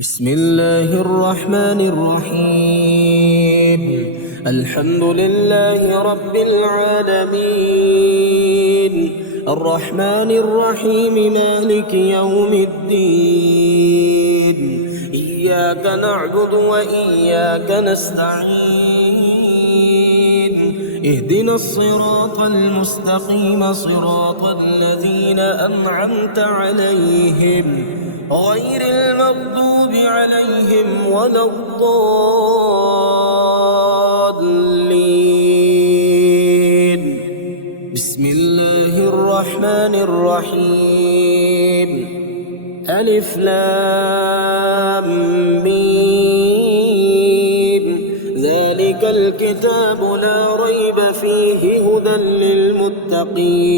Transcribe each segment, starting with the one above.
بسم الله الرحمن الرحيم. الحمد لله رب العالمين، الرحمن الرحيم، مالك يوم الدين. إياك نعبد وإياك نستعين، اهدنا الصراط المستقيم، صراط الذين أنعمت عليهم غير المغضوب عليهم ولا الضالين. بسم الله الرحمن الرحيم. ألف لام ميم. ذلك الكتاب لا ريب فيه هدى للمتقين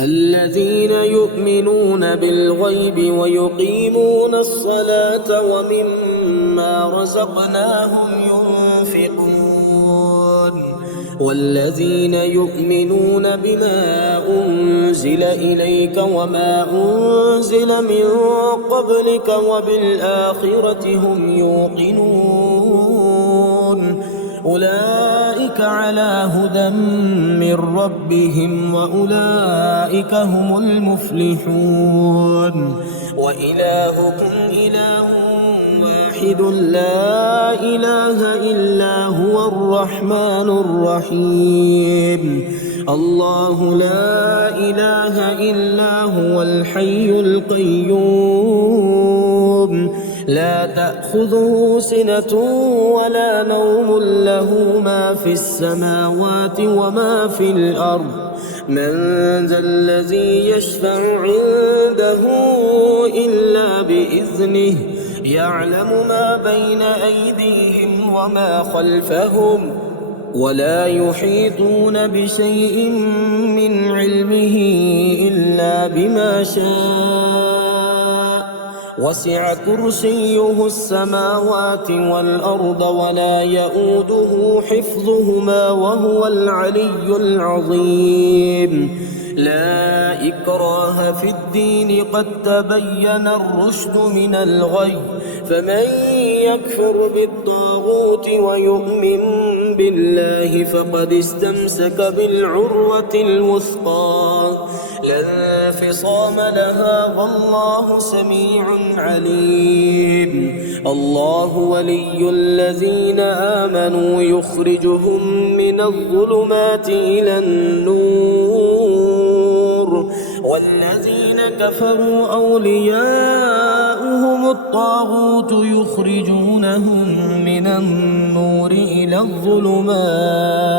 الذين يؤمنون بالغيب ويقيمون الصلاة ومما رزقناهم ينفقون والذين يؤمنون بما أنزل إليك وما أنزل من قبلك وبالآخرة هم يوقنون أولئك على هدى من ربهم وأولئك هم المفلحون. وإلهكم إله واحد لا إله إلا هو الرحمن الرحيم. الله لا إله إلا هو الحي القيوم، لا تأخذه سنة ولا نوم، له ما في السماوات وما في الأرض. من ذا الذي يشفع عنده إلا بإذنه، يعلم ما بين أيديهم وما خلفهم، ولا يحيطون بشيء من علمه إلا بما شاء. وسع كرسيه السماوات والأرض ولا يؤوده حفظهما وهو العلي العظيم. لا إكراه في الدين، قد تبين الرشد من الغي، فمن يكفر بالطاغوت ويؤمن بالله فقد استمسك بالعروة الوثقى، لا انفصام لها، والله سميع عليم. الله ولي الذين آمنوا يخرجهم من الظلمات إلى النور، والذين كفروا أولياؤهم الطاغوت يخرجونهم من النور إلى الظلمات،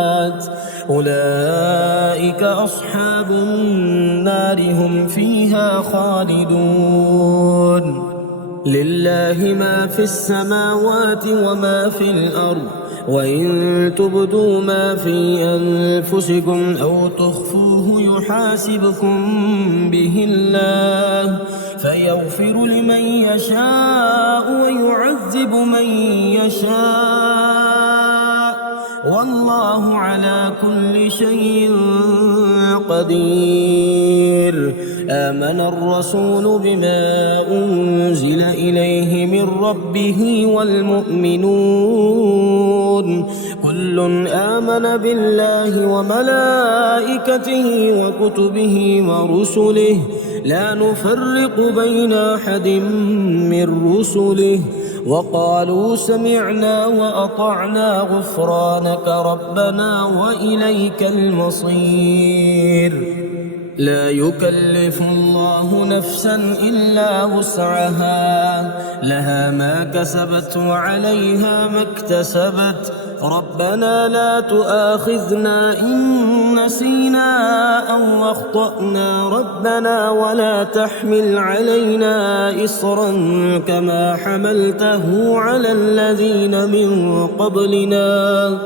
أولئك أصحاب النار، هم فيها خالدون. لله ما في السماوات وما في الأرض، وإن تبدوا ما في أنفسكم أو تخفوه يحاسبكم به الله، فيغفر لمن يشاء ويعذب من يشاء، والله على كل شيء قدير. آمن الرسول بما أنزل إليه من ربه والمؤمنون كل آمن بالله وملائكته وكتبه ورسله، لا نفرق بين أحد من رسله، وقالوا سمعنا وأطعنا غفرانك ربنا وإليك المصير. لا يكلف الله نفسا إلا وسعها، لها ما كسبت وعليها ما اكتسبت. ربنا لا تؤاخذنا إن نسينا أو أخطأنا، ربنا ولا تحمل علينا إصرا كما حملته على الذين من قبلنا،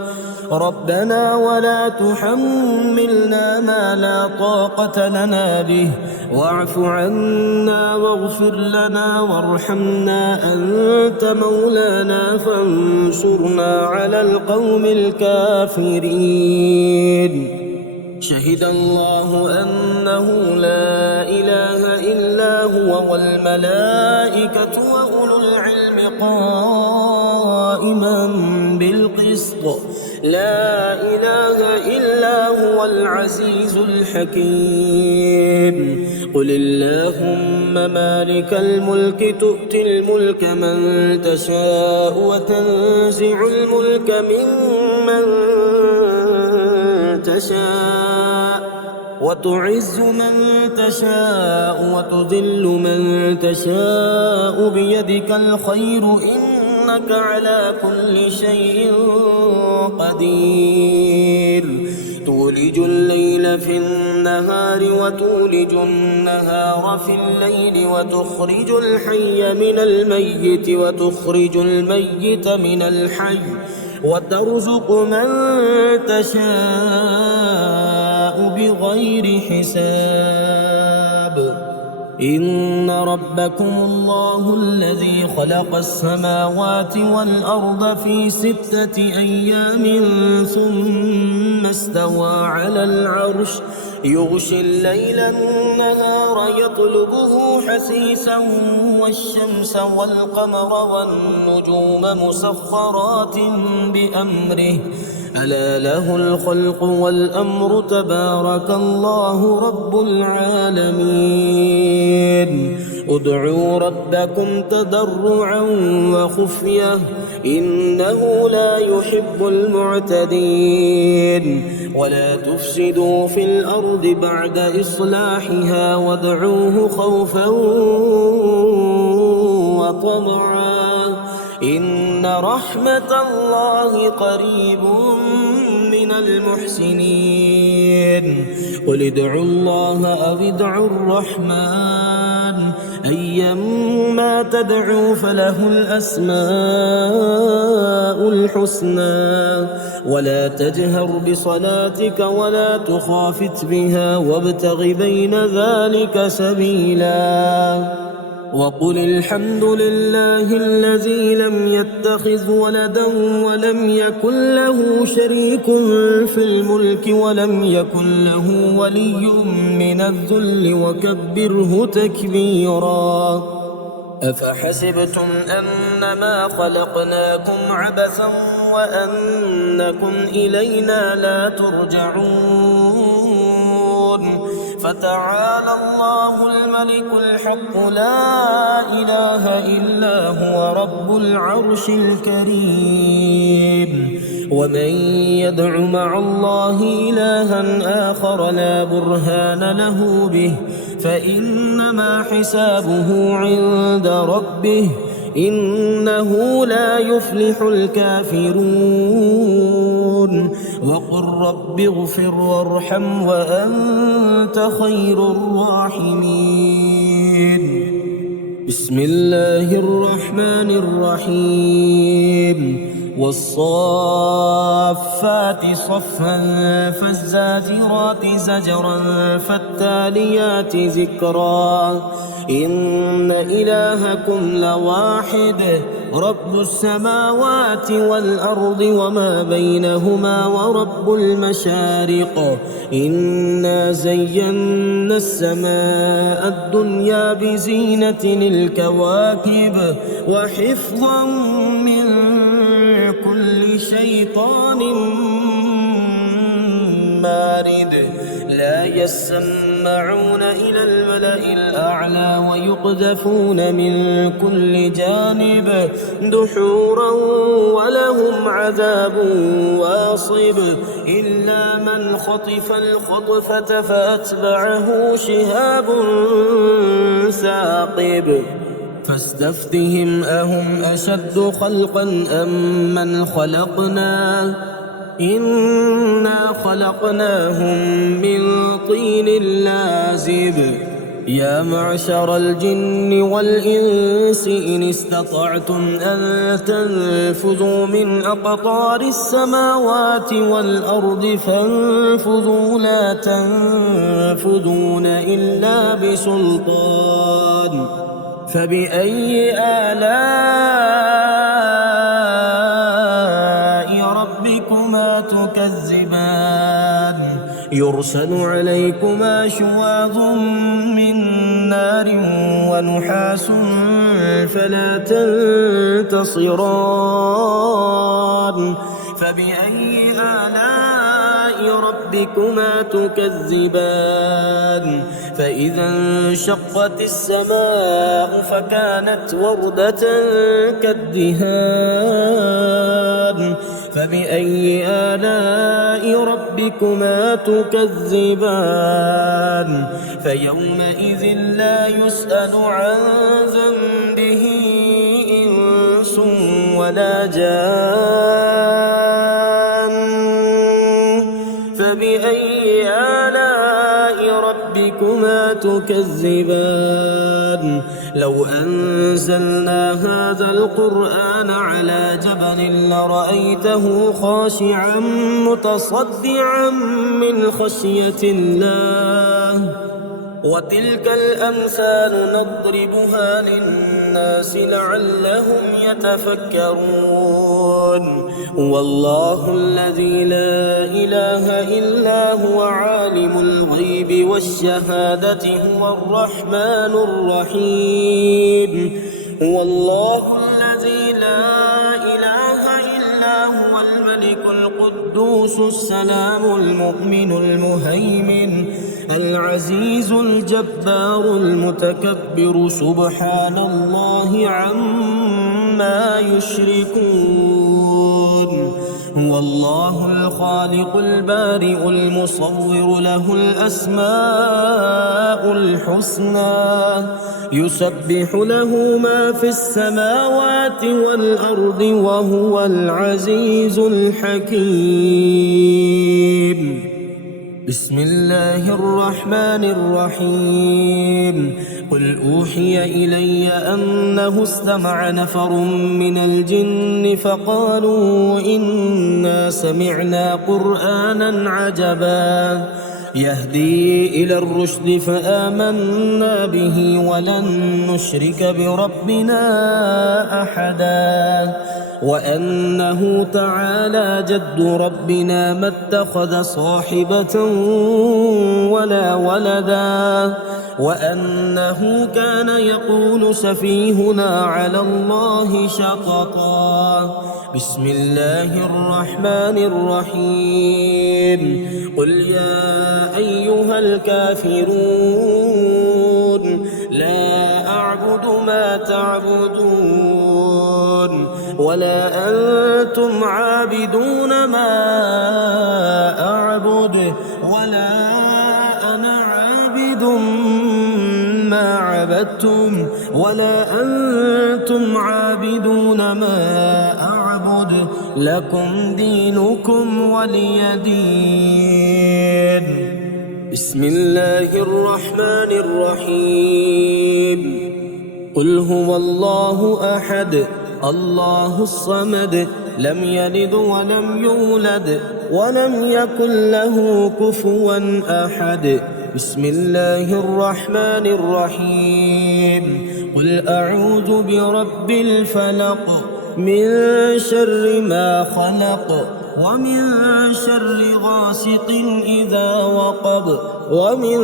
ربنا ولا تحملنا ما لا طاقة لنا به، واعف عنا واغفر لنا وارحمنا، أنت مولانا فانصرنا على القوم الكافرين. شهد الله أنه لا إله إلا هو والملائكة وأولو العلم قائما بالقسط لا إله إلا هو العزيز الحكيم قل اللهم مالك الملك تؤتي الملك من تشاء وتنزع الملك ممن تشاء وتعز من تشاء وتذل من تشاء بيدك الخير إنك على كل شيء قدير تولج الليل في النهار وتولج النهار في الليل وتخرج الحي من الميت وتخرج الميت من الحي وترزق من تشاء بغير حساب إن ربكم الله الذي خلق السماوات والأرض في 6 أيام ثم استوى على العرش يغشي الليل النهار يطلبه حثيثا والشمس والقمر والنجوم مسخرات بأمره ألا له الخلق والأمر تبارك الله رب العالمين ادعوا ربكم تضرعا وخفية إنه لا يحب المعتدين ولا تفسدوا في الأرض بعد إصلاحها وادعوه خوفا وطمعا إن رحمة الله قريب من المحسنين قل ادعوا الله أو ادعوا الرحمن أيما تدعوا فله الأسماء الحسنى ولا تجهر بصلاتك ولا تخافت بها وابتغ بين ذلك سبيلا وقل الحمد لله الذي لم يتخذ ولدا ولم يكن له شريك في الملك ولم يكن له ولي من الذل وكبره تكبيرا أفحسبتم أنما خلقناكم عبثا وأنكم إلينا لا ترجعون فتعالى الله الملك الحق لا إله إلا هو رب العرش الكريم ومن يدع مع الله إلها آخر لا برهان له به فإنما حسابه عند ربه إنه لا يفلح الكافرون وقل رب اغفر وارحم وأنت خير الراحمين بسم الله الرحمن الرحيم والصافات صفا فالزاجرات زجرا فالتاليات ذكرا إن إلهكم لواحد رب السماوات والأرض وما بينهما ورب المشارق إنا زينا السماء الدنيا بزينة الكواكب وحفظا من كل شيطان مارد لا يسمعون إلى الملأ الأعلى ويقذفون من كل جانب دحورا ولهم عذاب واصب إلا من خطف الخطفة فأتبعه شهاب ثاقب فاستفتهم أهم أشد خلقا أم من خلقنا إنا خلقناهم من طين لازب يا معشر الجن والإنس إن استطعتم أن تنفذوا من أقطار السماوات والأرض فانفذوا لا تنفذون إلا بسلطان فبأي آلاء ربكما تكذبان يرسل عليكما شواظ من نار ونحاس فلا تنتصران فبأي آلاء ربكما تكذبان فإذا انشقت السماء فكانت وردة كالدهان فبأي آلاء ربكما تكذبان فيومئذ لا يسأل عن ذنبه إنس ولا جان فبأي آلاء ربكما تكذبان لو أنزلنا هذا القرآن على جبل لرأيته خاشعا متصدعا من خشية الله وتلك الأمثال نضربها للناس لعلهم يتفكرون والله الذي لا إله إلا هو عالم الغيب والشهادة هو الرحمن الرحيم والله الذي لا إله إلا هو الملك القدوس السلام المؤمن المهيمن العزيز الجبار المتكبر سبحان الله عما يشركون هو الله الخالق البارئ المصور له الأسماء الحسنى يسبح له ما في السماوات والأرض وهو العزيز الحكيم بسم الله الرحمن الرحيم قل أوحي إلي أنه استمع نفر من الجن فقالوا إنا سمعنا قرآنا عجبا يهدي إلى الرشد فآمنا به ولن نشرك بربنا أحدا وأنه تعالى جد ربنا ما اتخذ صاحبة ولا ولدا وأنه كان يقول سفيهنا على الله شططا بسم الله الرحمن الرحيم قل يا أيها الكافرون لا أعبد ما تعبدون ولا أنتم عابدون ما أعبد ولا أنا عابد ما عبدتم ولا أنتم عابدون ما أعبد لكم دينكم ولي دين بسم الله الرحمن الرحيم قل هو الله أحد الله الصمد لم يلد ولم يولد ولم يكن له كفوا أحد بسم الله الرحمن الرحيم قل أعوذ برب الفلق من شر ما خلق ومن شر غاسق إذا وقب ومن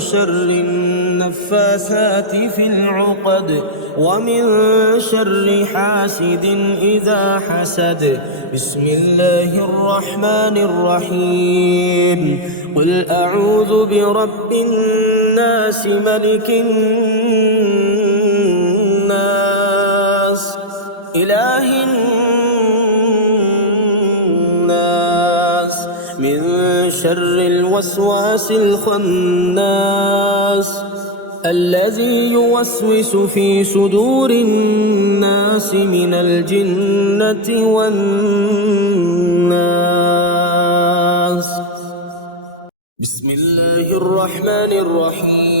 شر النفاثات في العقد ومن شر حاسد إذا حسد بسم الله الرحمن الرحيم قل أعوذ برب الناس ملك الناس إله الناس من شر الوسواس الخناس الذي يوسوس في صدور الناس من الجنة والناس بسم الله الرحمن الرحيم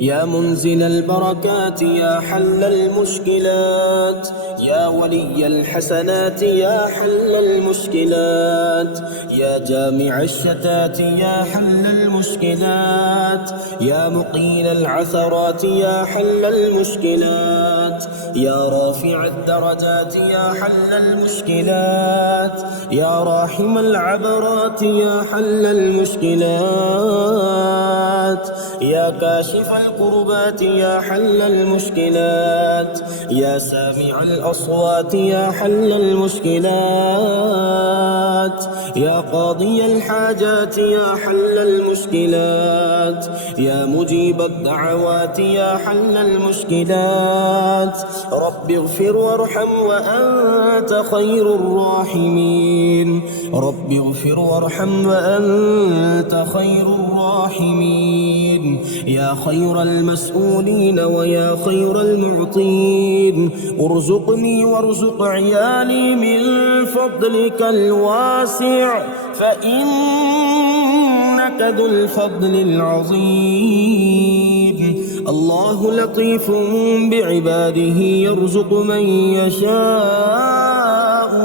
يا منزل البركات يا حل المشكلات يا ولي الحسنات يا حل المشكلات يا جامع الشتات يا حل المشكلات يا مقيل العثرات يا حل المشكلات الحاجات يا رافع الدرجات يا حل المشكلات يا راحم العبرات يا حل المشكلات يا كاشف الكربات يا حل المشكلات يا سامع الأصوات يا حل المشكلات يا قاضي الحاجات يا حل المشكلات يا مجيب الدعوات يا حل المشكلات رب اغفر وارحم وأنت خير الراحمين رب اغفر وارحم وأنت خير الراحمين يا خير المسؤولين ويا خير المعطين ارزقني وارزق عيالي من فضلك الواسع فإنك ذو الفضل العظيم الله لطيف بعباده يرزق من يشاء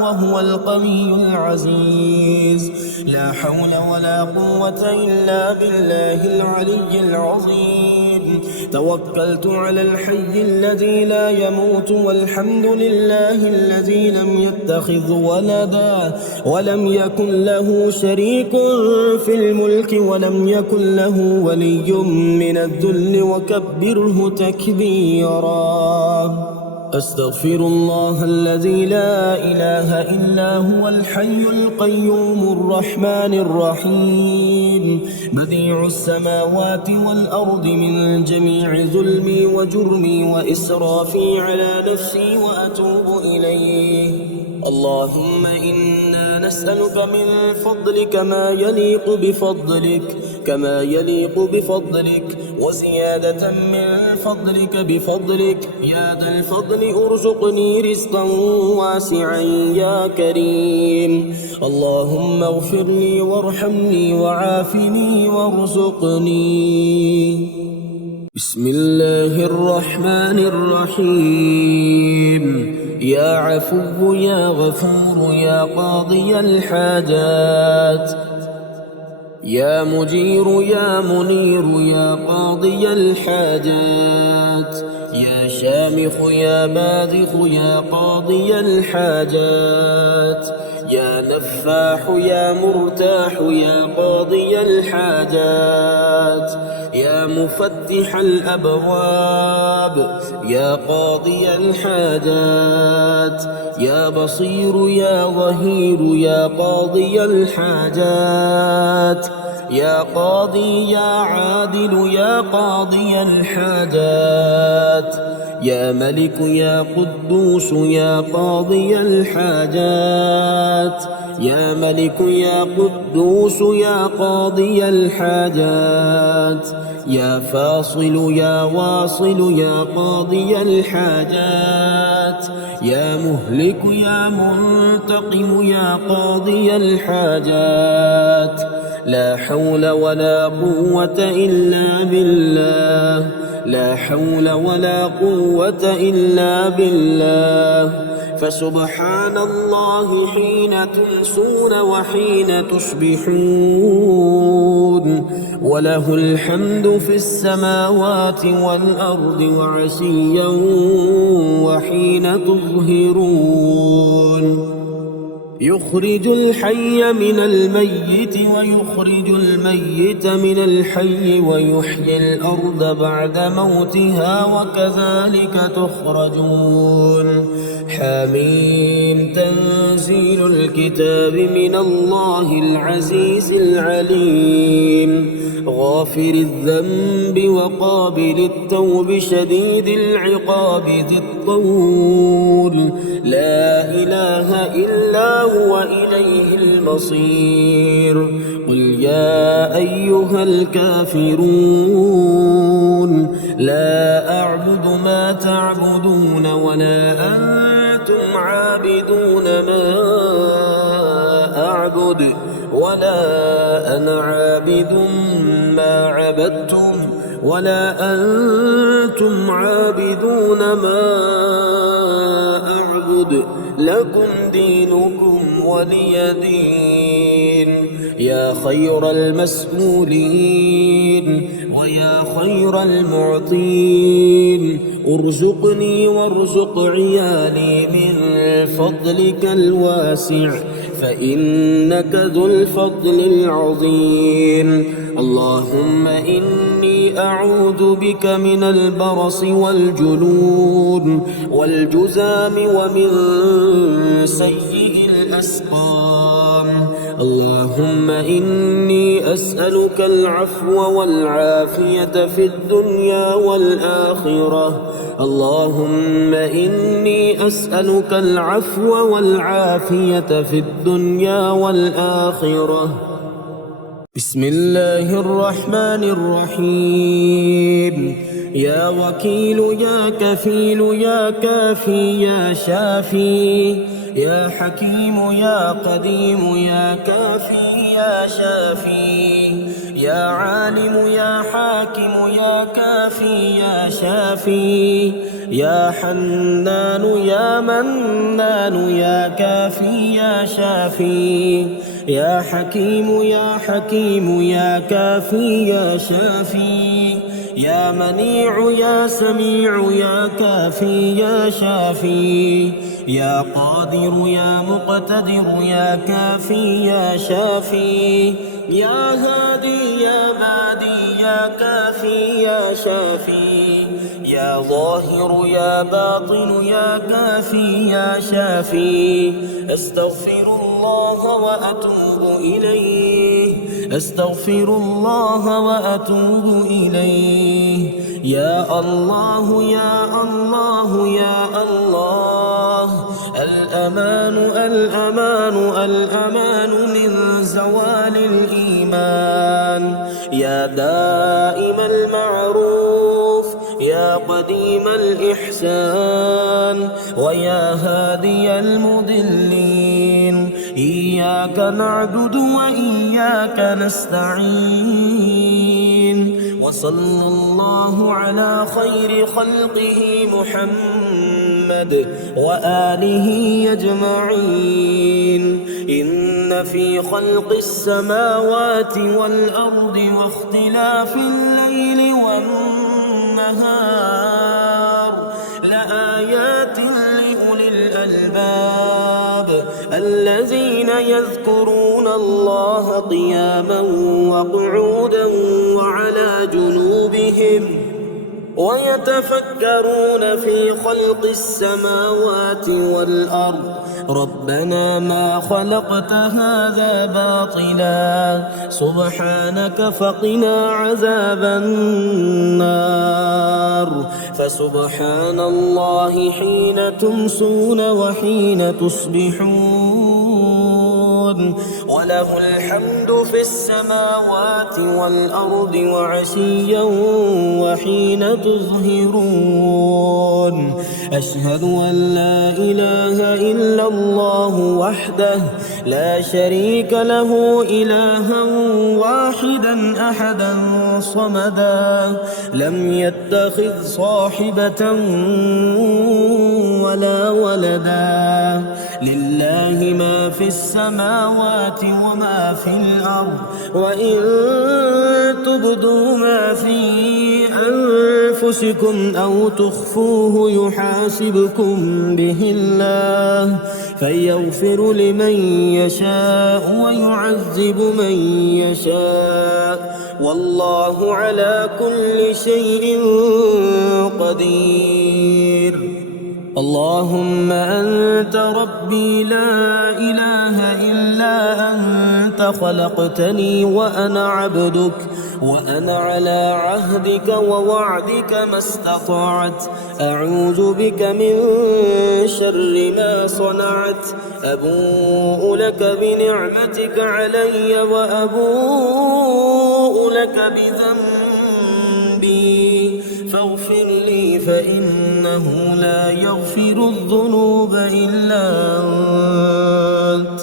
وهو القوي العزيز لا حول ولا قوة إلا بالله العلي العظيم توكلت على الحي الذي لا يموت والحمد لله الذي لم يتخذ ولدا ولم يكن له شريك في الملك ولم يكن له ولي من الذل وكبره تكبيرا أستغفر الله الذي لا إله إلا هو الحي القيوم الرحمن الرحيم بديع السماوات والأرض من جميع ظلمي وجرمي وإسرافي على نفسي وأتوب إليه اللهم إنا نسألك من فضلك ما يليق بفضلك وزيادة من فضلك بفضلك يا ذا الفضل ارزقني رزقا واسعا يا كريم اللهم اغفر لي وارحمني وعافني وارزقني بسم الله الرحمن الرحيم يا عفو يا غفور يا قاضي الحاجات يا مجير يا منير يا قاضي الحاجات يا شامخ يا باذخ يا قاضي الحاجات يا نفاح يا مرتاح يا قاضي الحاجات يا مفتح الأبواب يا قاضي الحاجات يا بصير يا ظهير يا قاضي الحاجات يا قاضي يا عادل يا قاضي الحاجات يا ملك يا قدوس يا قاضي الحاجات يا ملك يا قدوس يا قاضي الحاجات يا فاصل يا واصل يا قاضي الحاجات يا مهلك يا منتقم يا قاضي الحاجات لا حول ولا قوة إلا بالله لا حول ولا قوة إلا بالله فسبحان الله حين تمسون وحين تصبحون وله الحمد في السماوات والأرض وعشيا وحين تظهرون يخرج الحي من الميت ويخرج الميت من الحي ويحيي الأرض بعد موتها وكذلك تخرجون حميم تنزيل الكتاب من الله العزيز العليم غافر الذنب وقابل التوب شديد العقاب ذي الطول لا إله إلا هو إليه المصير قل يا أيها الكافرون لا أعبد ما تعبدون ولا أنتم عابدون ما أعبد ولا أنا عابد ما عبدتم ولا أنتم عابدون ما أعبد لكم دينكم ولي دين يا خير المسؤولين ويا خير المعطين، ارزقني وارزق عيالي من فضلك الواسع، فإنك ذو الفضل العظيم. اللهم إني أعوذ بك من البرص والجنون والجذام ومن سيء الأسقام. اللهم إني أسألك العفو والعافية في الدنيا والآخرة. اللهم إني أسألك العفو والعافية في الدنيا والآخرة. بسم الله الرحمن الرحيم. يا وكيل يا كفيل يا كافي يا شافي، يا حكيم يا قديم يا كافي يا شافي، يا عالم يا حاكم يا كافي يا شافي، يا حنان يا منان يا كافي يا شافي، يا حكيم يا حكيم يا كافي يا شافي، يا منيع يا سميع يا كافي يا شافي، يا قادر يا مقتدر يا كافي يا شافي، يا هادي يا مادي يا كافي يا شافي، يا ظاهر يا باطن يا كافي يا شافي. أستغفر الله وأتوب إليه، أستغفر الله وأتوب إليه. يا الله يا الله يا الله، الأمان الأمان الأمان من زوال الإيمان. يا دائم المعروف يا قديم الإحسان، ويا هادي المضلين، إياك نعبد وإياك نستعين. وصلى الله على خير خلقه محمد وآله أجمعين. إن في خلق السماوات والأرض واختلاف الليل والنهار لآيات لأولي الألباب، الذين يذكرون الله قياما وقعودا وعلى جنوبهم، ويتفكرون في خلق السماوات والأرض. ربنا ما خلقت هذا باطلا، سبحانك فقنا عذاب النار. فسبحان الله حين تمسون وحين تصبحون، وله الحمد في السماوات والأرض وعشيا وحين تظهرون. أشهد أن لا إله إلا الله وحده لا شريك له، إلها واحدا أحدا صمدا، لم يتخذ صاحبة ولا ولدا. لله ما في السماوات وما في الأرض، وإن تبدوا ما في أنفسكم أو تخفوه يحاسبكم به الله، فيغفر لمن يشاء ويعذب من يشاء، والله على كل شيء قدير. اللهم أنت ربي لا إله إلا أنت، خلقتني وأنا عبدك، وأنا على عهدك ووعدك ما استطعت. أعوذ بك من شر ما صنعت. أبوء لك بنعمتك علي وأبوء لك بذنبي، فاغفر لي فإنه لا يغفر الذنوب إلا أنت.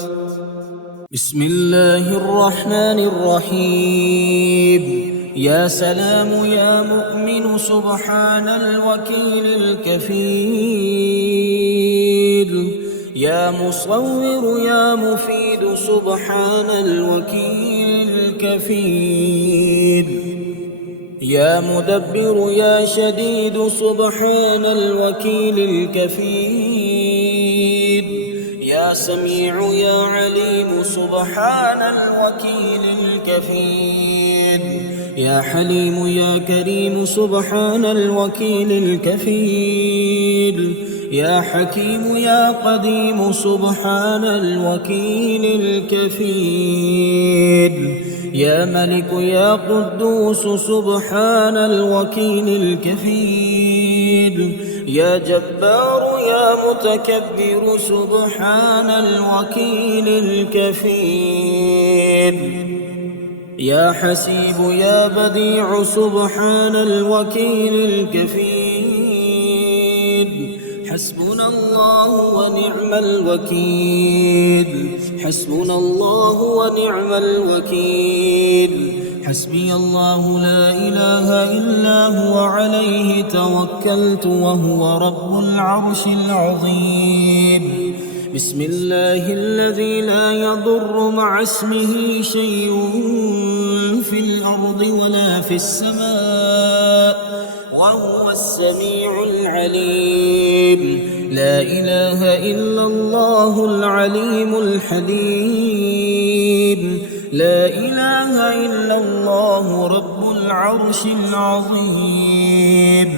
بسم الله الرحمن الرحيم. يا سلام يا مؤمن سبحان الوكيل الكفيل. يا مصور يا مفيد سبحان الوكيل الكفيل. يا مدبر يا شديد سبحان الوكيل الكفيل. يا سميع يا عليم سبحان الوكيل الكفيل. يا حليم يا كريم سبحان الوكيل الكفيل. يا حكيم يا قديم سبحان الوكيل الكفيل. يا ملك يا قدوس سبحان الوكيل الكفيل. يا جبار يا متكبر سبحان الوكيل الكفيل. يا حسيب يا بديع سبحان الوكيل الكفيل. حسبنا الله ونعم الوكيل. حسبنا الله ونعم الوكيل. حسبي الله لا إله إلا هو عليه توكلت وهو رب العرش العظيم. بسم الله الذي لا يضر مع اسمه شيء في الأرض ولا في السماء وهو السميع العليم. لا إله إلا الله العليم الحليم. لا إله إلا الله رب العرش العظيم.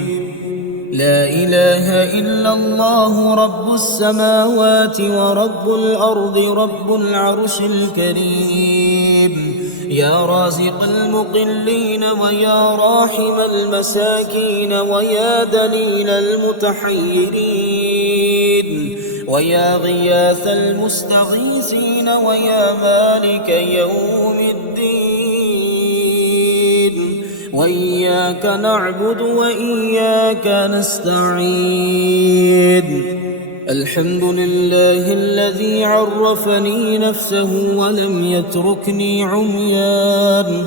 لا إله إلا الله رب السماوات ورب الأرض رب العرش الكريم. يا رازق المقلين ويا راحم المساكين ويا دليل المتحيرين ويا غياث المستغيثين ويا مالك يوم الدين. وإياك نعبد وإياك نستعين. الحمد لله الذي عرفني نفسه ولم يتركني عميان.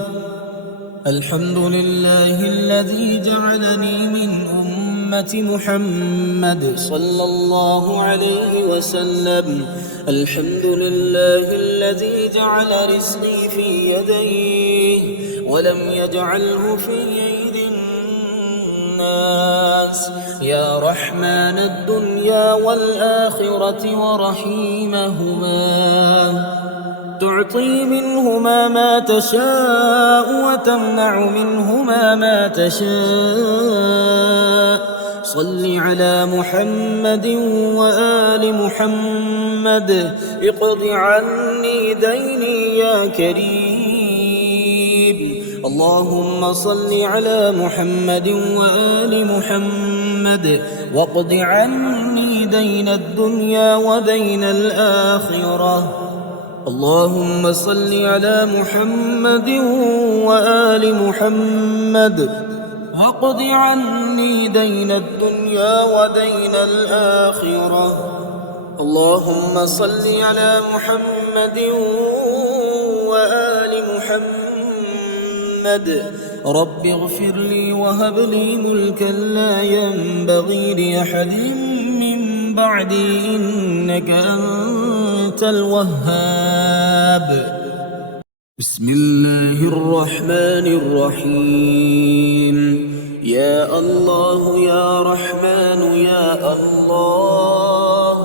الحمد لله الذي جعلني من أمة محمد صلى الله عليه وسلم. الحمد لله الذي جعل رزقي في يديه ولم يجعله في أيدي الناس. يا رحمن الدنيا والآخرة ورحيمهما تعطي منهما ما تشاء وتمنع منهما ما تشاء. صل على محمد وآل محمد. اقض عني ديني يا كريم. اللهم صل على محمد وآل محمد واقض عني دين الدنيا ودين الآخرة. اللهم صل على محمد وآل محمد واقض عني دين الدنيا ودين الآخرة. اللهم صل على محمد وآل محمد. رب اغفر لي وهب لي ملكا لا ينبغي لأحد من بعدي إنك أنت الوهاب. بسم الله الرحمن الرحيم. يا الله يا رحمن يا الله.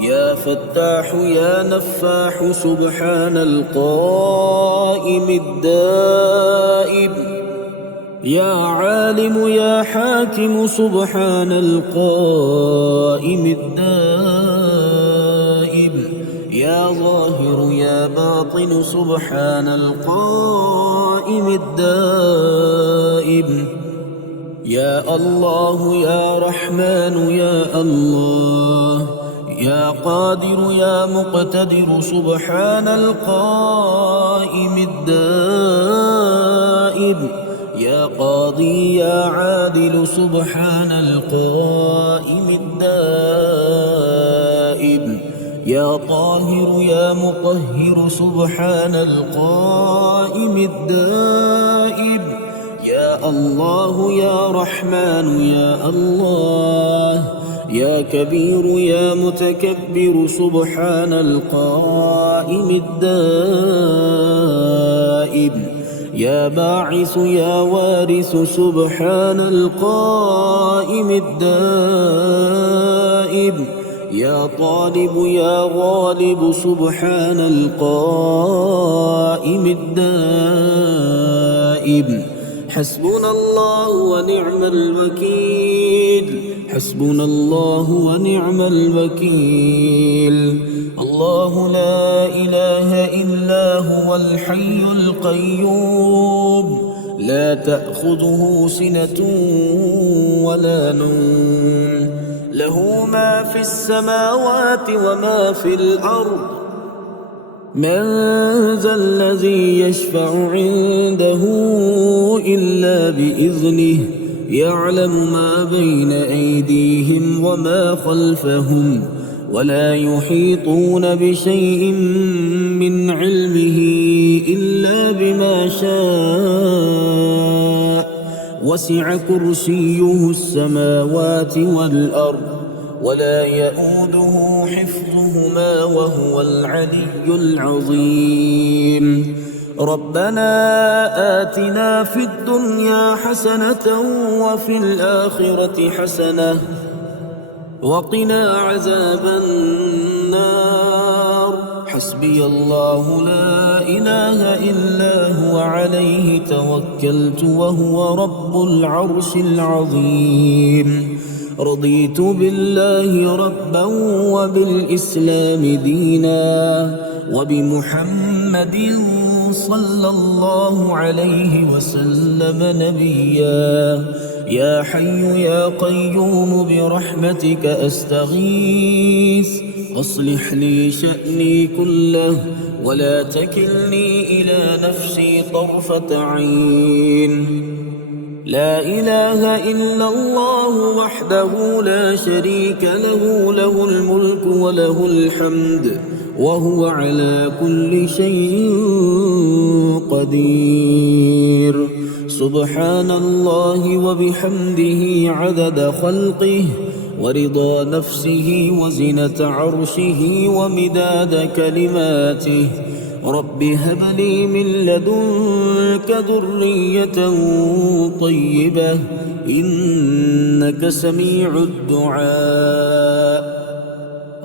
يا فتاح يا نفاح سبحان القائم الدائم. يا عالم يا حاكم سبحان القائم الدائم. يا ظاهر يا باطن سبحان القائم الدائم. يا الله يا رحمن يا الله. يا قادر يا مقتدر سبحان القائم الدائم. يا قاضي يا عادل سبحان القائم الدائم. يا طاهر يا مطهر سبحان القائم الدائم. يا الله يا رحمن يا الله. يا كبير يا متكبر سبحان القائم الدائم، يا باعث يا وارث سبحان القائم الدائم، يا طالب يا غالب سبحان القائم الدائم. حسبنا الله ونعم الوكيل، حسبنا الله ونعم الوكيل. الله لا إله إلا هو الحي القيوم، لا تأخذه سنة ولا نوم، له ما في السماوات وما في الأرض. من ذا الذي يشفع عنده إلا بإذنه، يعلم ما بين أيديهم وما خلفهم، ولا يحيطون بشيء من علمه إلا بما شاء، وسع كرسيه السماوات والأرض، ولا يؤوده حفظهما وهو العلي العظيم. ربنا آتنا في الدنيا حسنة وفي الآخرة حسنة وقنا عذاب النار. حسبي الله لا إله إلا هو عليه توكلت وهو رب العرش العظيم. رضيت بالله ربا وبالإسلام دينا وبمحمد صلى الله عليه وسلم نبيا. يا حي يا قيوم برحمتك أستغيث، أصلح لي شأني كله ولا تكلني إلى نفسي طرفة عين. لا إله إلا الله وحده لا شريك له، له الملك وله الحمد وهو على كل شيء قدير. سبحان الله وبحمده عدد خلقه ورضا نفسه وزنة عرشه ومداد كلماته. رب هب لي من لدنك ذرية طيبة إنك سميع الدعاء.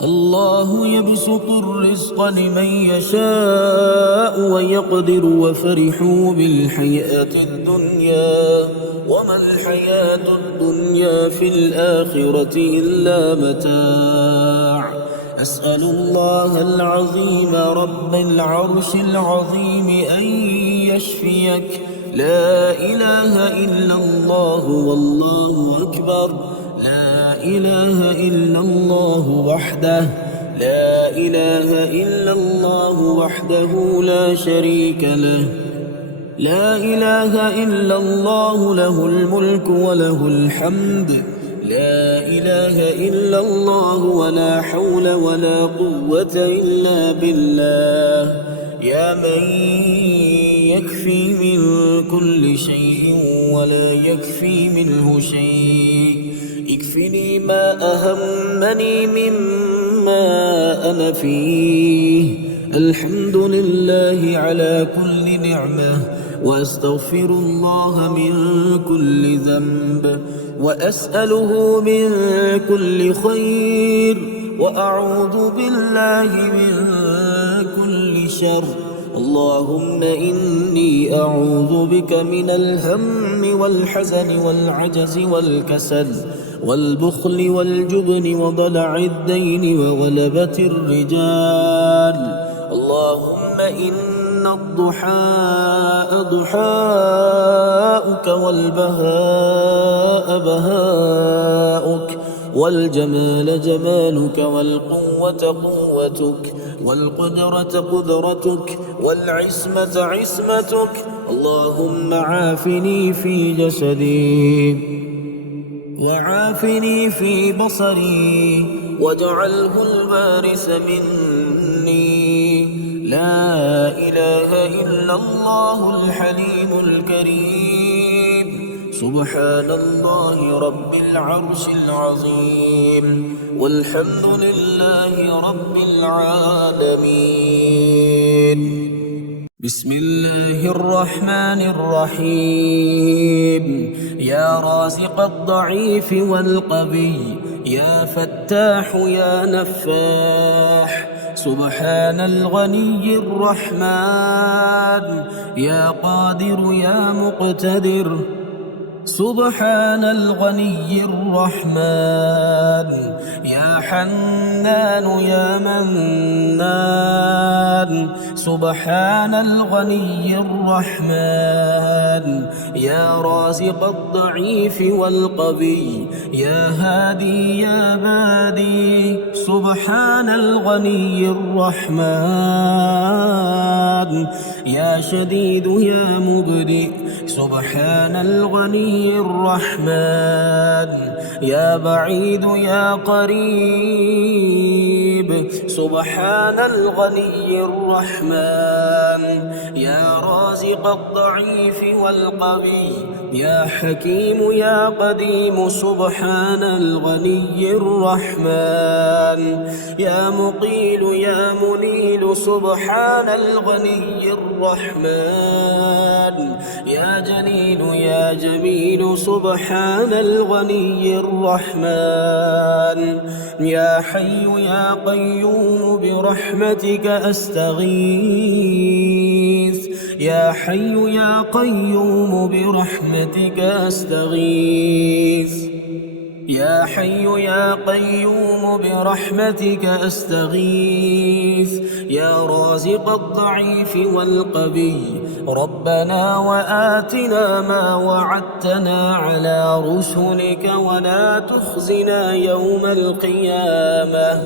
الله يبسط الرزق لمن يشاء ويقدر وفرحوا بالحياة الدنيا وما الحياة الدنيا في الآخرة إلا متاع. أسأل الله العظيم رب العرش العظيم أن يشفيك. لا إله إلا الله والله أكبر. لا إله إلا الله وحده، لا إله إلا الله وحده لا شريك له. لا إله إلا الله له الملك وله الحمد. لا إله إلا الله ولا حول ولا قوة إلا بالله. يا من يكفي من كل شيء ولا يكفي منه شيء، اكفني ما أهمني مما أنا فيه. الحمد لله على كل نعمة، وأستغفر الله من كل ذنب، وأسأله من كل خير، وأعوذ بالله من كل شر. اللهم إني أعوذ بك من الهم والحزن والعجز والكسل والبخل والجبن وضلع الدين وغلبة الرجال. اللهم إن الضحاء ضحاؤك والبهاء بهاؤك والجمال جمالك والقوة قوتك والقدرة قدرتك والعصمة عصمتك. اللهم عافني في جسدي وعافني في بصري واجعله الوارث مني. لا إله إلا الله الحليم الكريم. سبحان الله رب العرش العظيم والحمد لله رب العالمين. بسم الله الرحمن الرحيم. يا رازق الضعيف والقوي، يا فتاح يا نفاح، سبحان الغني الرحمن، يا قادر يا مقتدر، سبحان الغني الرحمن، يا حنان يا منان، سبحان الغني الرحمن، يا رازق الضعيف والقوي، يا هادي يا بادي، سبحان الغني الرحمن، يا شديد يا مبدئ، سبحان الغني الرحمن، يا بعيد يا قريب، سبحان الغني الرحمن، يا رازق الضعيف والقوي، يا حكيم يا قديم، سبحان الغني الرحمن، يا مقيل يا منيل، سبحان الغني الرحمن، يا جليل يا جميل، سبحان الغني الرحمن، يا حي يا قيوم برحمتك أستغيث، يا حي يا قيوم برحمتك أستغيث، يا حي يا قيوم برحمتك أستغيث، يا رازق الضعيف والقوي، ربنا وآتنا ما وعدتنا على رسلك ولا تخزنا يوم القيامة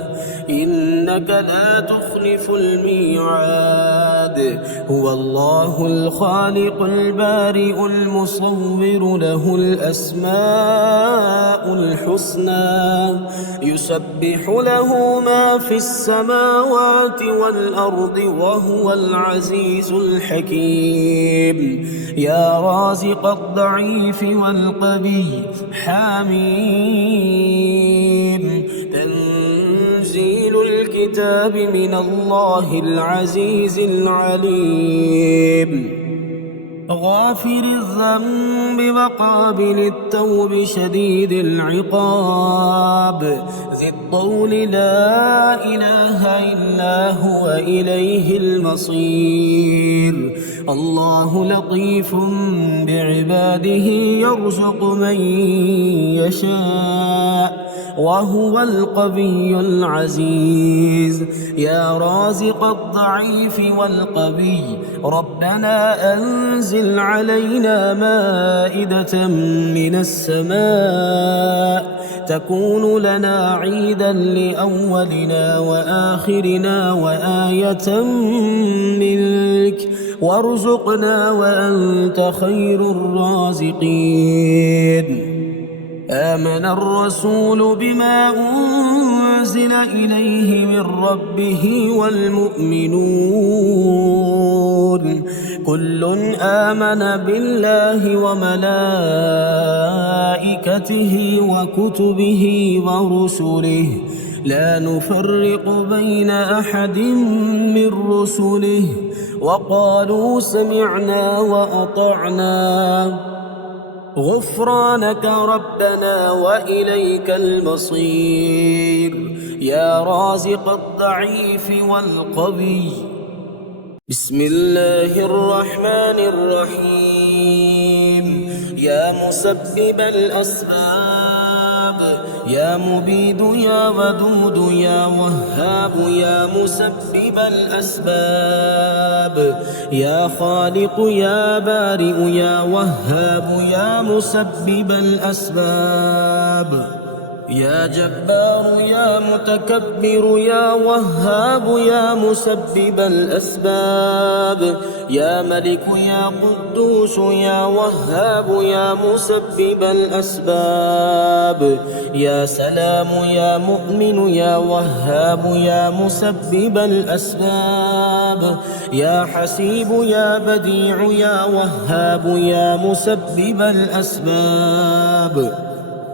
إنك لا تخلف الميعاد. هو الله الخالق البارئ المصور، له الأسماء الحسنى، يسبح له ما في السماوات والأرض وهو العزيز الحكيم. يا رازق الضعيف والقوي، حميم. تنزيل الكتاب من الله العزيز العليم. غافر الذنب وقابل التوب، شديد العقاب، ذي الطول، لا إله إلا هو، إليه المصير. الله لطيف بعباده، يرزق من يشاء، وهو القوي العزيز. يا رازق الضعيف والقوي، ربنا أنزل علينا مائدة من السماء تكون لنا عيدا لأولنا وآخرنا وآية منك، وارزقنا وأنت خير الرازقين. آمن الرسول بما أنزل إليه من ربه والمؤمنون، كل آمن بالله وملائكته وكتبه ورسله، لا نفرق بين أحد من رسله، وقالوا سمعنا وأطعنا، غفرانك ربنا وإليك المصير. يا رازق الضعيف والقوي. بسم الله الرحمن الرحيم. يا مسبب الأسباب، يا مبيد يا ودود يا وهاب، يا مسبب الأسباب، يا خالق يا بارئ يا وهاب، يا مسبب الأسباب. يا جبار يا متكبر يا وهاب يا مسبب الأسباب، يا ملك يا قدوس يا وهاب يا مسبب الأسباب، يا سلام يا مؤمن يا وهاب يا مسبب الأسباب، يا حسيب يا بديع يا وهاب يا مسبب الأسباب،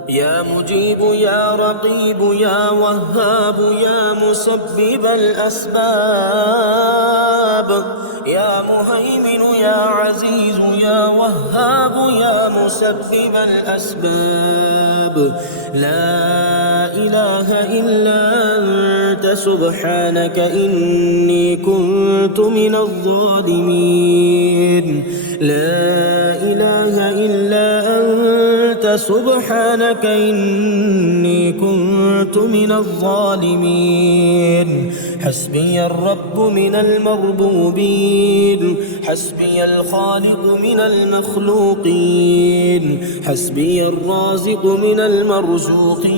يا مجيب يا رقيب يا وهاب يا مسبب الأسباب، يا مهيمن يا عزيز يا وهاب يا مسبب الأسباب، لا إله إلا أنت سبحانك إني كنت من الظالمين، لا إله إلا أنت سبحانك إني كنت من الظالمين. حسبي الرب من المربوبين، حسبي الخالق من المخلوقين، حسبي الرازق من المرزوقين،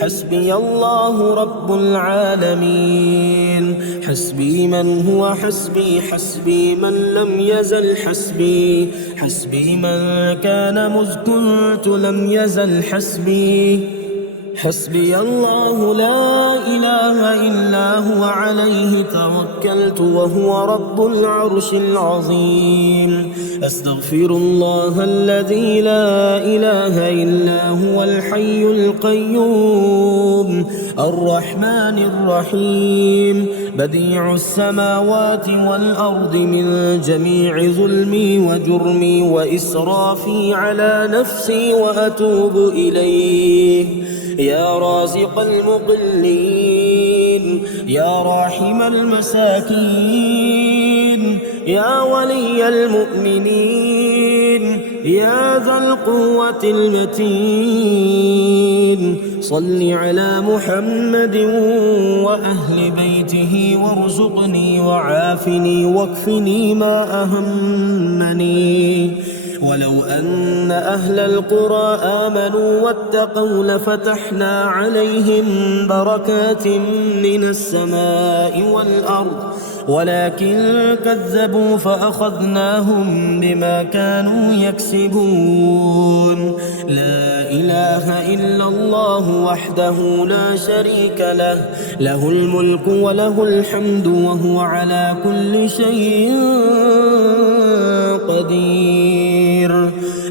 حسبي الله رب العالمين. حسبي من هو حسبي، حسبي من لم يزل حسبي، حسبي من كان مذ كنت لم يزل حسبي. حسبي الله لا إله إلا هو عليه توكلت وهو رب العرش العظيم. أستغفر الله الذي لا إله إلا هو الحي القيوم الرحمن الرحيم، بديع السماوات والأرض من جميع ظلمي وجرمي وإسرافي على نفسي وأتوب إليه. يا رازق المقلين، يا راحم المساكين، يا ولي المؤمنين، يا ذا القوة المتين، صل على محمد وأهل بيته وارزقني وعافني واكفني ما أهمني. ولو أن أهل القرى آمنوا واتقوا لفتحنا عليهم بركات من السماء والأرض، ولكن كذبوا فأخذناهم بما كانوا يكسبون. لا إله إلا الله وحده لا شريك له، له الملك وله الحمد وهو على كل شيء قدير.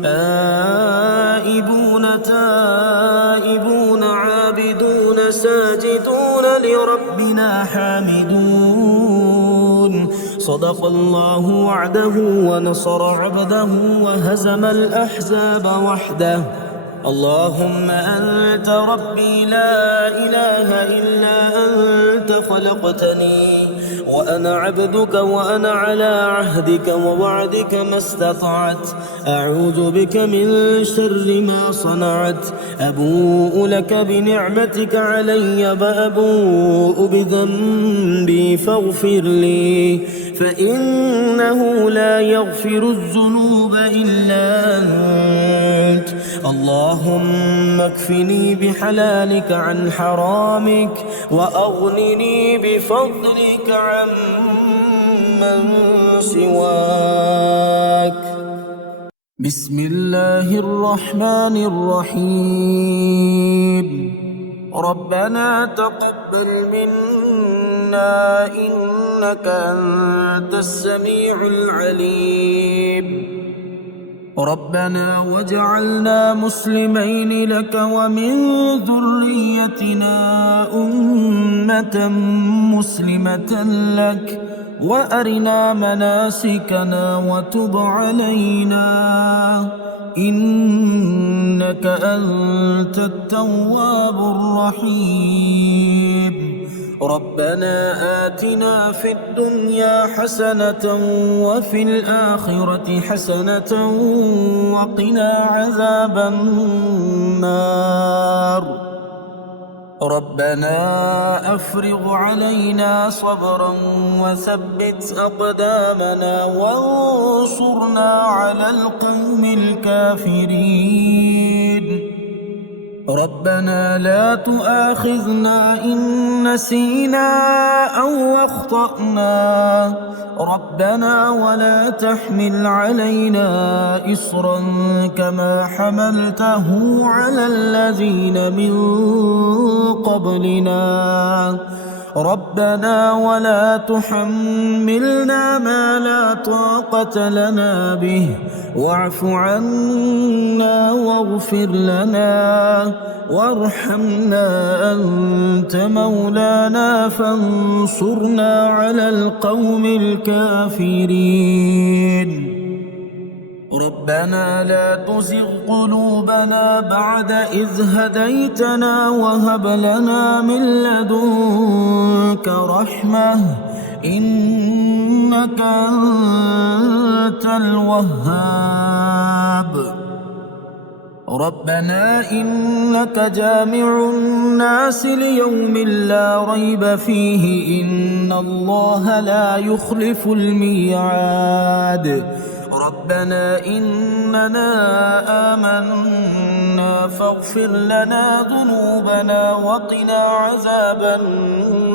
آئبون تائبون عابدون ساجدون لربنا حامدون. صدق الله وعده ونصر عبده وهزم الأحزاب وحده. اللهم أنت ربي لا إله إلا أنت، خلقتني وأنا عبدك وأنا على عهدك ووعدك ما استطعت. أعوذ بك من شر ما صنعت. أبوء لك بنعمتك علي وأبوء بذنبي فاغفر لي، فإنه لا يغفر الذنوب إلا أنت. اللهم اكفني بحلالك عن حرامك وأغنني بفضلك عمن سواك. بسم الله الرحمن الرحيم. ربنا تقبل منا إنك أنت السميع العليم. ربنا واجعلنا مسلمين لك ومن ذريتنا أمة مسلمة لك، وأرنا مناسكنا وتب علينا إنك أنت التواب الرحيم. ربنا آتنا في الدنيا حسنة وفي الآخرة حسنة وقنا عذاب النار. ربنا أفرغ علينا صبرا وثبت أقدامنا وانصرنا على القوم الكافرين. ربنا لا تؤاخذنا إن نسينا أو أخطأنا ربنا ولا تحمل علينا إصرا كما حملته على الذين من قبلنا ربنا ولا تحملنا ما لا طاقة لنا به واعف عنا واغفر لنا وارحمنا أنت مولانا فانصرنا على القوم الكافرين ربنا لا تزغ قلوبنا بعد إذ هديتنا وهب لنا من لدنك رحمة إنك أنت الوهاب ربنا إنك جامع الناس ليوم لا ريب فيه إن الله لا يخلف الميعاد ربنا إننا آمنا فاغفر لنا ذنوبنا وقنا عذاب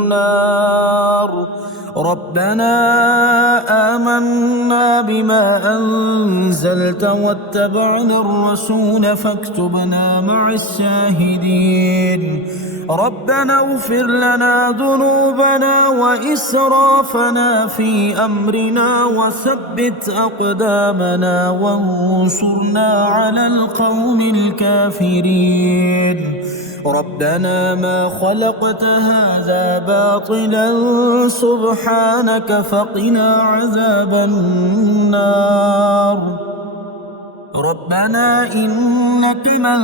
النار ربنا آمنا بما أنزلت واتبعنا الرسول فاكتبنا مع الشاهدين ربنا اغفر لنا ذنوبنا وإسرافنا في أمرنا وثبت أقدامنا وانصرنا على القوم الكافرين ربنا ما خلقت هذا باطلا سبحانك فقنا عذاب النار ربنا إنك من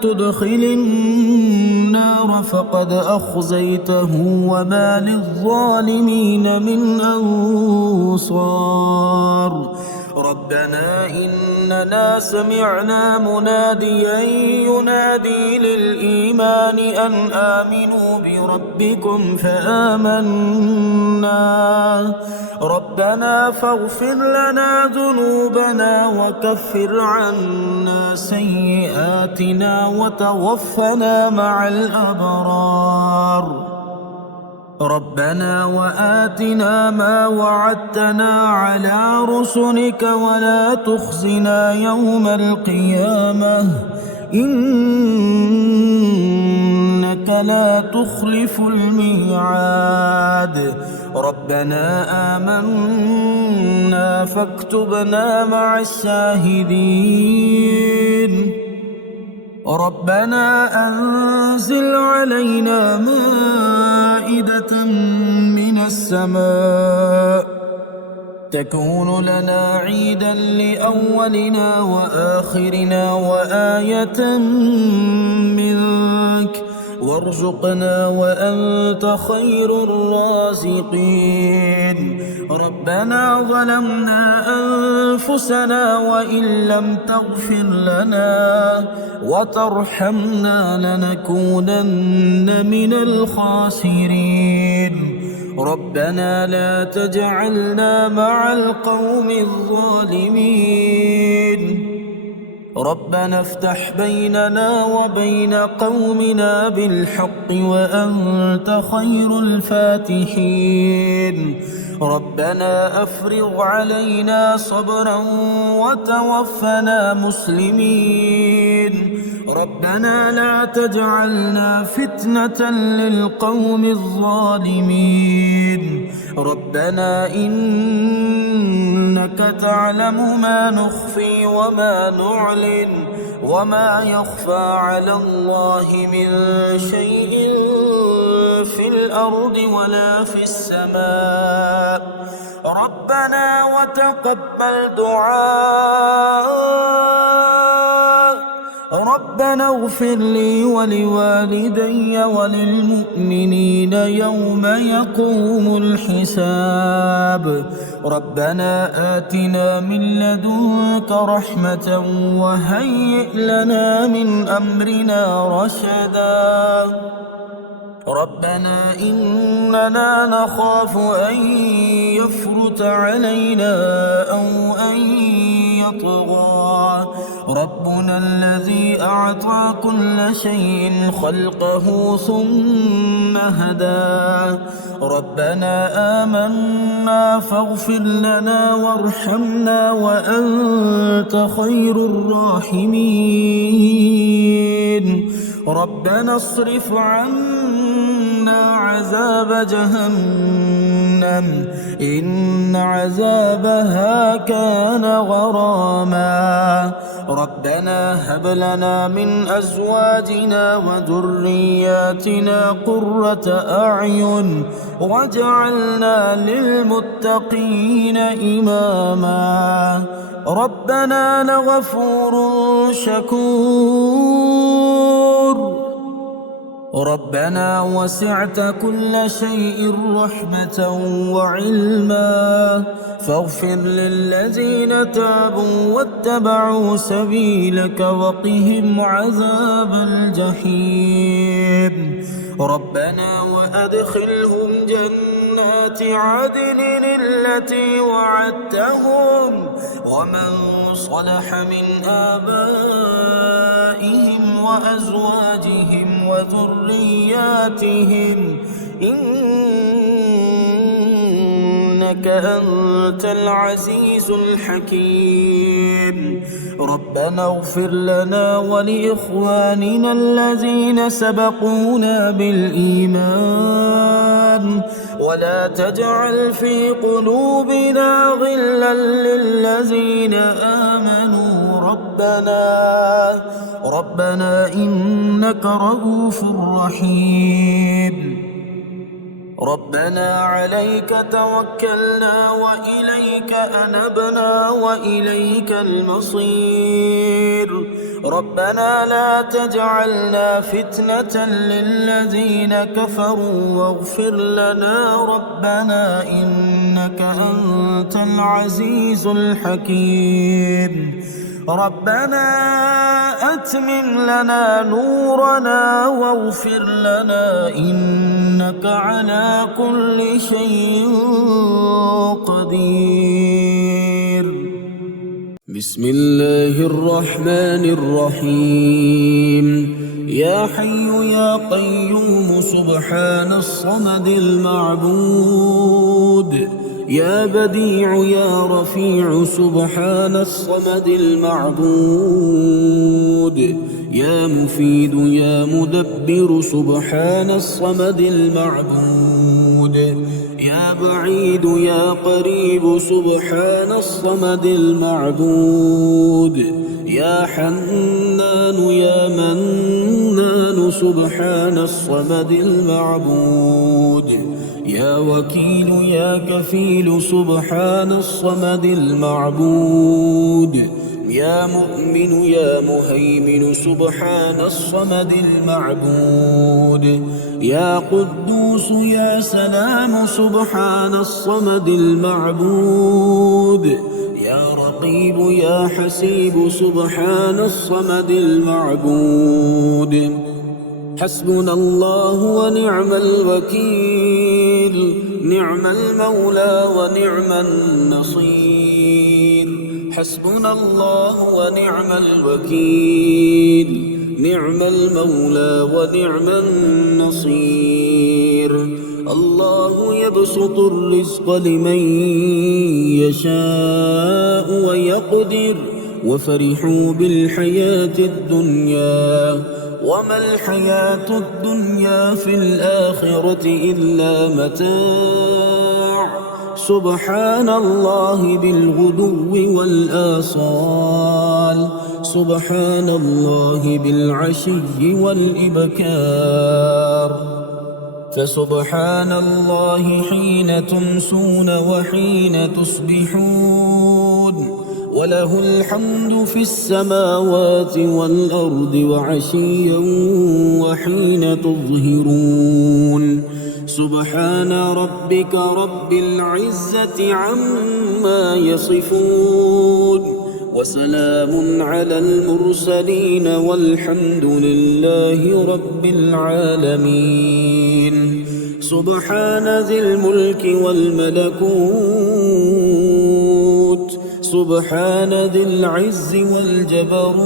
تدخل النار فقد أخزيته وما للظالمين من أنصار ربنا إننا سمعنا مناديا ينادي للإيمان أن آمنوا بربكم فآمنا ربنا فاغفر لنا ذنوبنا وكفر عنا سيئاتنا وتوفنا مع الأبرار ربنا وآتنا ما وعدتنا على رسلك ولا تخزنا يوم القيامة إنك لا تخلف الميعاد ربنا آمنا فاكتبنا مع الشاهدين ربنا أنزل علينا مائدة من السماء تكون لنا عيدا لأولنا وآخرنا وآية منك وارزقنا وأنت خير الرازقين ربنا ظلمنا أنفسنا وإن لم تغفر لنا وترحمنا لنكونن من الخاسرين ربنا لا تجعلنا مع القوم الظالمين ربنا افتح بيننا وبين قومنا بالحق وأنت خير الفاتحين ربنا أفرغ علينا صبرا وتوفنا مسلمين ربنا لا تجعلنا فتنة للقوم الظالمين ربنا إنك تعلم ما نخفي وما نعلن وما يخفى على الله من شيء في الأرض ولا في السماء ربنا وتقبل دعاء ربنا اغفر لي ولوالدي وللمؤمنين يوم يقوم الحساب ربنا آتنا من لدنك رحمة وهيئ لنا من أمرنا رشدا ربنا إننا نخاف أن يفرط علينا أو أن يطغى ربنا الذي أعطى كل شيء خلقه ثم هدى ربنا آمنا فاغفر لنا وارحمنا وأنت خير الراحمين ربنا اصرف عنا عذاب جهنم إن عذابها كان غراما ربنا هب لنا من أزواجنا وذرياتنا قرة أعين واجعلنا للمتقين إماما ربنا لغفور شكور ربنا وسعت كل شيء رحمة وعلما فاغفر للذين تابوا واتبعوا سبيلك وقهم عذاب الجحيم ربنا وأدخلهم جنات عدن التي وعدتهم ومن صلح من آبائهم وأزواجهم وذرياتهم إنك أنت العزيز الحكيم ربنا اغفر لنا ولإخواننا الذين سبقونا بالإيمان ولا تجعل في قلوبنا غلا للذين آمنوا ربنا إنك رؤوف رحيم ربنا عليك توكلنا وإليك أنبنا وإليك المصير ربنا لا تجعلنا فتنة للذين كفروا واغفر لنا ربنا إنك أنت العزيز الحكيم ربنا أتمم لنا نورنا واغفر لنا إنك على كل شيء قدير بسم الله الرحمن الرحيم يا حي يا قيوم سبحان الصمد المعبود يا بديع يا رفيع سبحان الصمد المعبود يا مفيد يا مدبر سبحان الصمد المعبود يا بعيد يا قريب سبحان الصمد المعبود يا حنان يا منان سبحان الصمد المعبود يا وكيل يا كفيل سبحان الصمد المعبود يا مؤمن يا مهيمن سبحان الصمد المعبود يا قدوس يا سلام سبحان الصمد المعبود يا رقيب يا حسيب سبحان الصمد المعبود حسبنا الله ونعم الوكيل نعم المولى ونعم النصير حسبنا الله ونعم الوكيل نعم المولى ونعم النصير الله يبسط الرزق لمن يشاء ويقدر وفرحوا بالحياة الدنيا وما الحياة الدنيا في الآخرة إلا متاع سبحان الله بالغدو والآصال سبحان الله بالعشي والإبكار فسبحان الله حين تمسون وحين تصبحون وله الحمد في السماوات والأرض وعشيا وحين تظهرون سبحان ربك رب العزة عما يصفون وسلام على المرسلين والحمد لله رب العالمين. سبحان ذي الملك والملكوت، سبحان ذي العز والجبروت،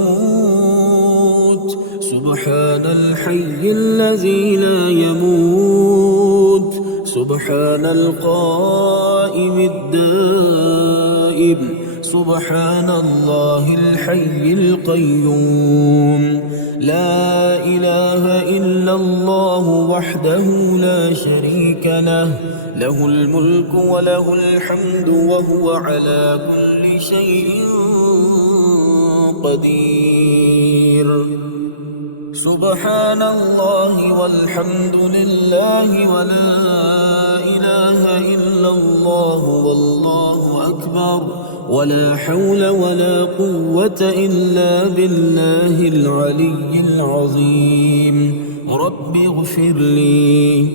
سبحان الحي الذي لا يموت، سبحان القائم الدائم، سبحان الله الحي القيوم. لا إله إلا الله وحده لا شريك له، له الملك وله الحمد وهو على كل شيء قدير. سبحان الله والحمد لله ولا إله إلا الله والله أكبر، ولا حول ولا قوة إلا بالله العلي العظيم. رب اغفر لي.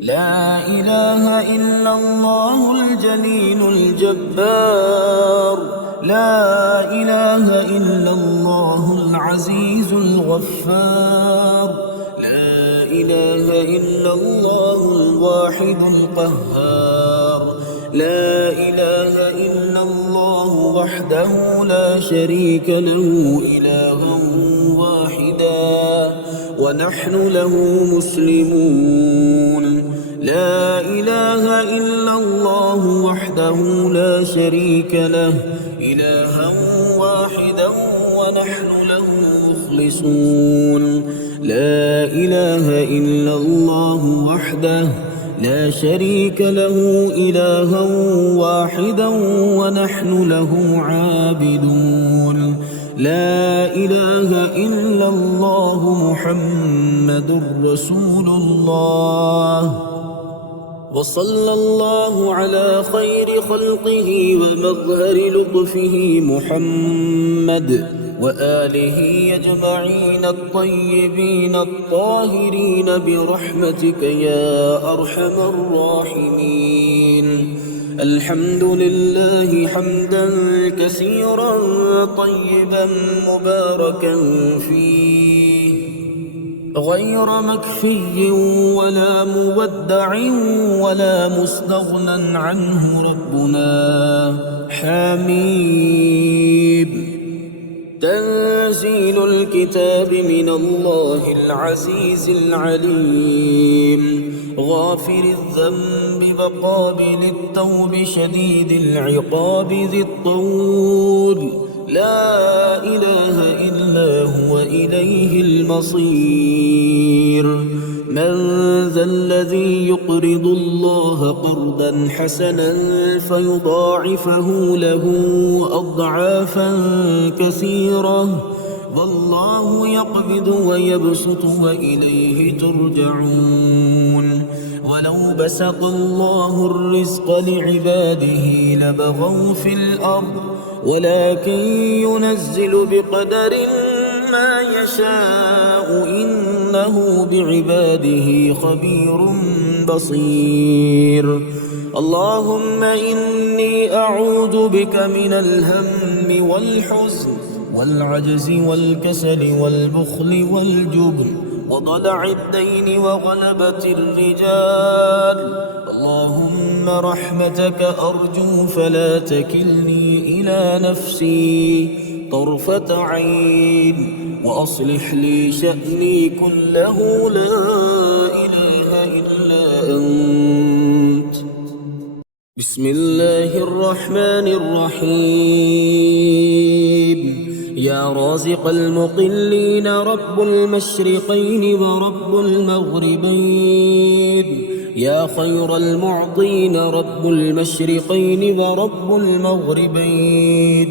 لا إله إلا الله الجليل الجبار، لا إله إلا الله العزيز الغفار، لا إله إلا الله الواحد القهار، لا إله إلا الله وحده لا شريك له إلها واحدا ونحن له مسلمون. لا إله إلا الله وحده لا شريك له إلها واحدا ونحن له مخلصون. لا إله إلا الله وحده لا شريك له إلها واحدا ونحن له عابدون. لا إله إلا الله محمد رسول الله. وصلى الله على خير خلقه ومظهر لطفه محمد وآله أجمعين الطيبين الطاهرين برحمتك يا أرحم الراحمين. الحمد لله حمدا كثيرا طيبا مباركا فيه، غير مكفي ولا مودع ولا مستغنى عنه ربنا. حميد. تنزيل الكتاب من الله العزيز العليم، غافر الذنب وقابل التوب شديد العقاب ذي الطول. لا إله إلا هو إليه المصير. من ذا الذي يقرض الله قرضا حسنا فيضاعفه له أضعافا كثيرة، والله يقبض ويبسط وإليه ترجعون. ولو بسط الله الرزق لعباده لبغوا في الأرض، ولكن ينزل بقدر ما يشاء إنه بعباده خبير بصير. اللهم إني أعوذ بك من الهم والحزن والعجز والكسل والبخل والجبن وضلع الدين وغلبة الرجال. اللهم رحمتك أرجو فلا تكلني إلى نفسي طرفة عين، وأصلح لي شأني كله لا إله إلا أنت. بسم الله الرحمن الرحيم. يا رازق المقلين رب المشرقين ورب المغربين، يا خير المعطين رب المشرقين ورب المغربين،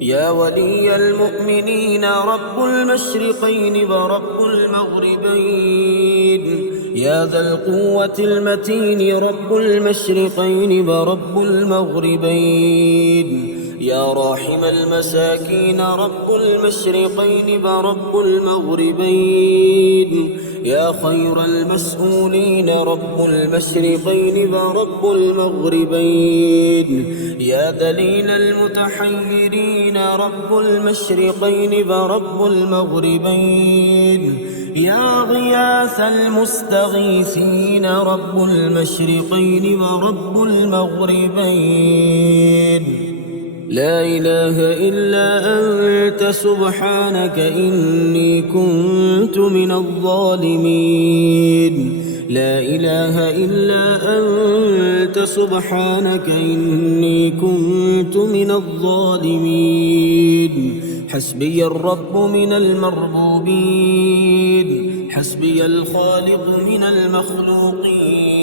يا ولي المؤمنين رب المشرقين ورب المغربين، يا ذا القوة المتين رب المشرقين ورب المغربين، يا راحم المساكين رب المشرقين ورب المغربين، يا خير المسؤولين رب المشرقين ورب المغربين، يا دليل المتحيرين رب المشرقين ورب المغربين، يا غياث المستغيثين رب المشرقين ورب المغربين. لا إله إلا أنت سبحانك إني كنت من الظالمين. لا إله إلا أنت سبحانك إني كنت من الظالمين. حسبي الرب من المربوبين، حسبي الخالق من المخلوقين،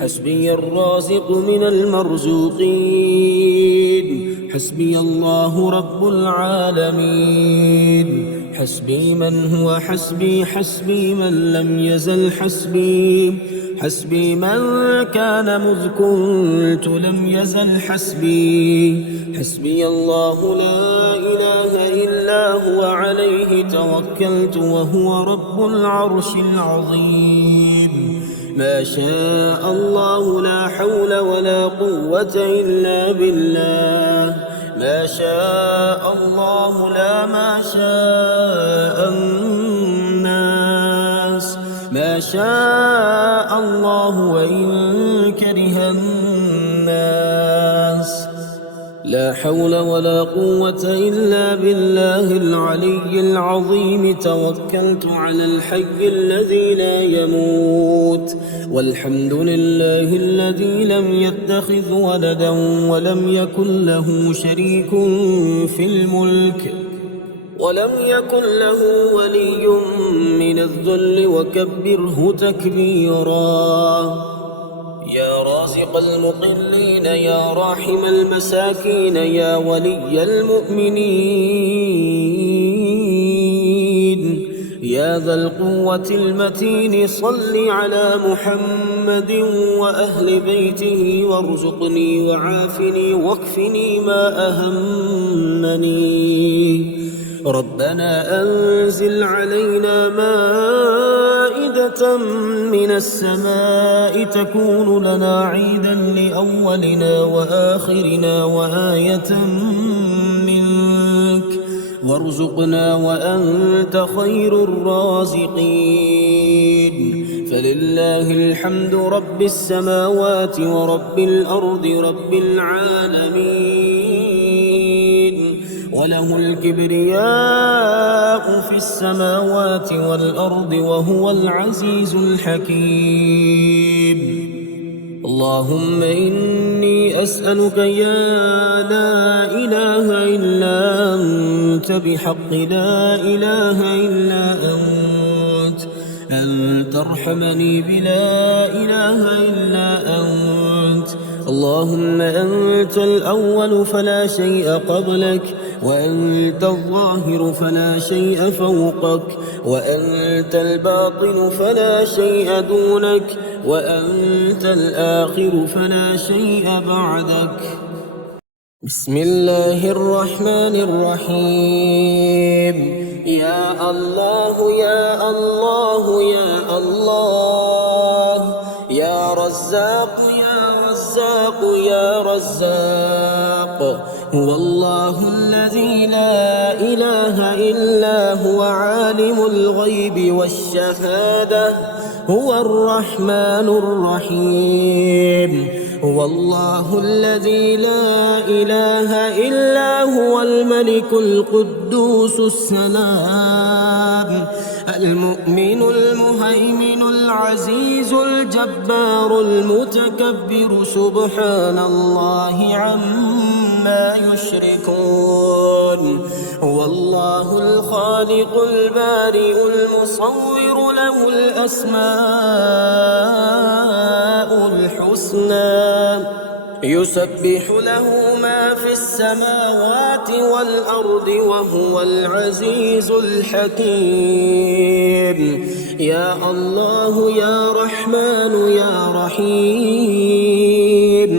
حسبي الرازق من المرزوقين، حسبي الله رب العالمين. حسبي من هو حسبي، حسبي من لم يزل حسبي، حسبي من كان مذ كنت لم يزل حسبي. حسبي الله لا إله إلا هو عليه توكلت وهو رب العرش العظيم. ما شاء الله لا حول ولا قوة إلا بالله. ما شاء الله لا ما شاء الناس. ما شاء الله وإن كره الناس. لا حول ولا قوة إلا بالله العلي العظيم. توكلت على الحي الذي لا يموت. والحمد لله الذي لم يتخذ ولدا ولم يكن له شريك في الملك ولم يكن له ولي من الذل وكبره تكبيرا. يا رازق المقلين، يا راحم المساكين، يا ولي المؤمنين، يا ذا القوة المتين، صل على محمد وأهل بيته وارزقني وعافني واكفني ما أهمني. ربنا أنزل علينا مائدة من السماء تكون لنا عيدا لأولنا وآخرنا وآية منك، وارزقنا وأنت خير الرازقين. فلله الحمد رب السماوات ورب الأرض رب العالمين، وله الكبرياء في السماوات والأرض وهو العزيز الحكيم. اللهم إني أسألك يا لا إله إلا أنت بحق لا إله إلا أنت أن ترحمني بلا إله إلا أنت. اللهم أنت الأول فلا شيء قبلك، وأنت الظاهر فلا شيء فوقك، وأنت الباطن فلا شيء دونك، وأنت الآخر فلا شيء بعدك. بسم الله الرحمن الرحيم. يا الله يا الله يا الله، يا رزاق يا رزاق يا رزاق. هو الله الذي لا إله إلا هو عالم الغيب والشهادة، هو الرحمن الرحيم. هو الله الذي لا إله إلا هو الملك القدوس السلام المؤمن المهيمن العزيز الجبار المتكبر. سبحان الله عما يشركون. هو الله الخالق البارئ المصور، له الأسماء الحسنى، يسبح له ما في السماوات والأرض وهو العزيز الحكيم. يا الله يا رحمن يا رحيم،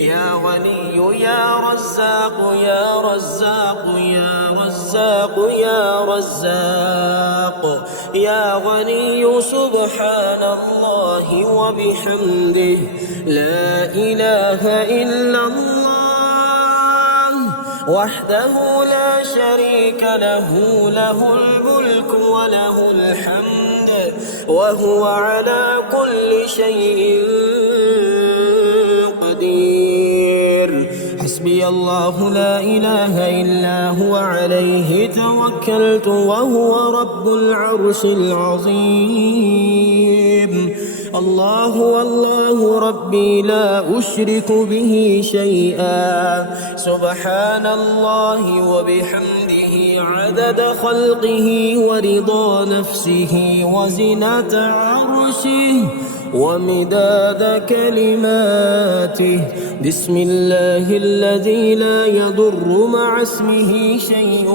يا غني يا رزاق يا رزاق يا رزاق يا رزاق، يا غني سبحان الله وبحمده لا إله إلا الله وحده لا شريك له له الملك وله الحمد وهو على كل شيء قدير حسبي الله لا إله إلا هو عليه توكلت وهو رب العرش العظيم الله الله ربي لا أشرك به شيئا سبحان الله وبحمده عدد خلقه ورضا نفسه وزنة عرشه ومداد كلماته بسم الله الذي لا يضر مع اسمه شيء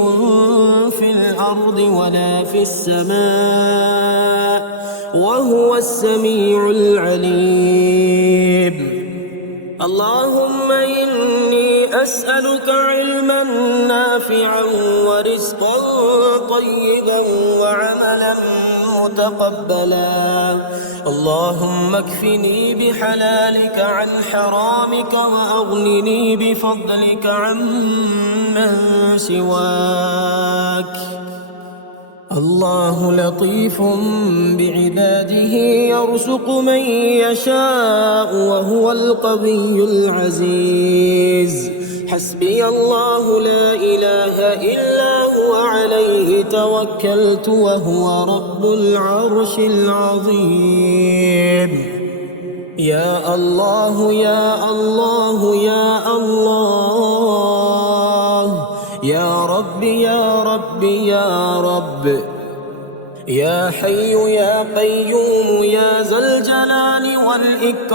في الأرض ولا في السماء وهو السميع العليم اللهم إني أسألك علما نافعا ورزقا طيبا وعملا متقبلا اللهم اكفني بحلالك عن حرامك وأغنني بفضلك عمن سواك الله لطيف بعباده يرزق من يشاء وهو القوي العزيز حسبي الله لا إله إلا هو عليه توكلت وهو رب العرش العظيم يا الله يا الله يا الله يا رب يا رب يا رب يا حي يا قيوم يا ذا الجلال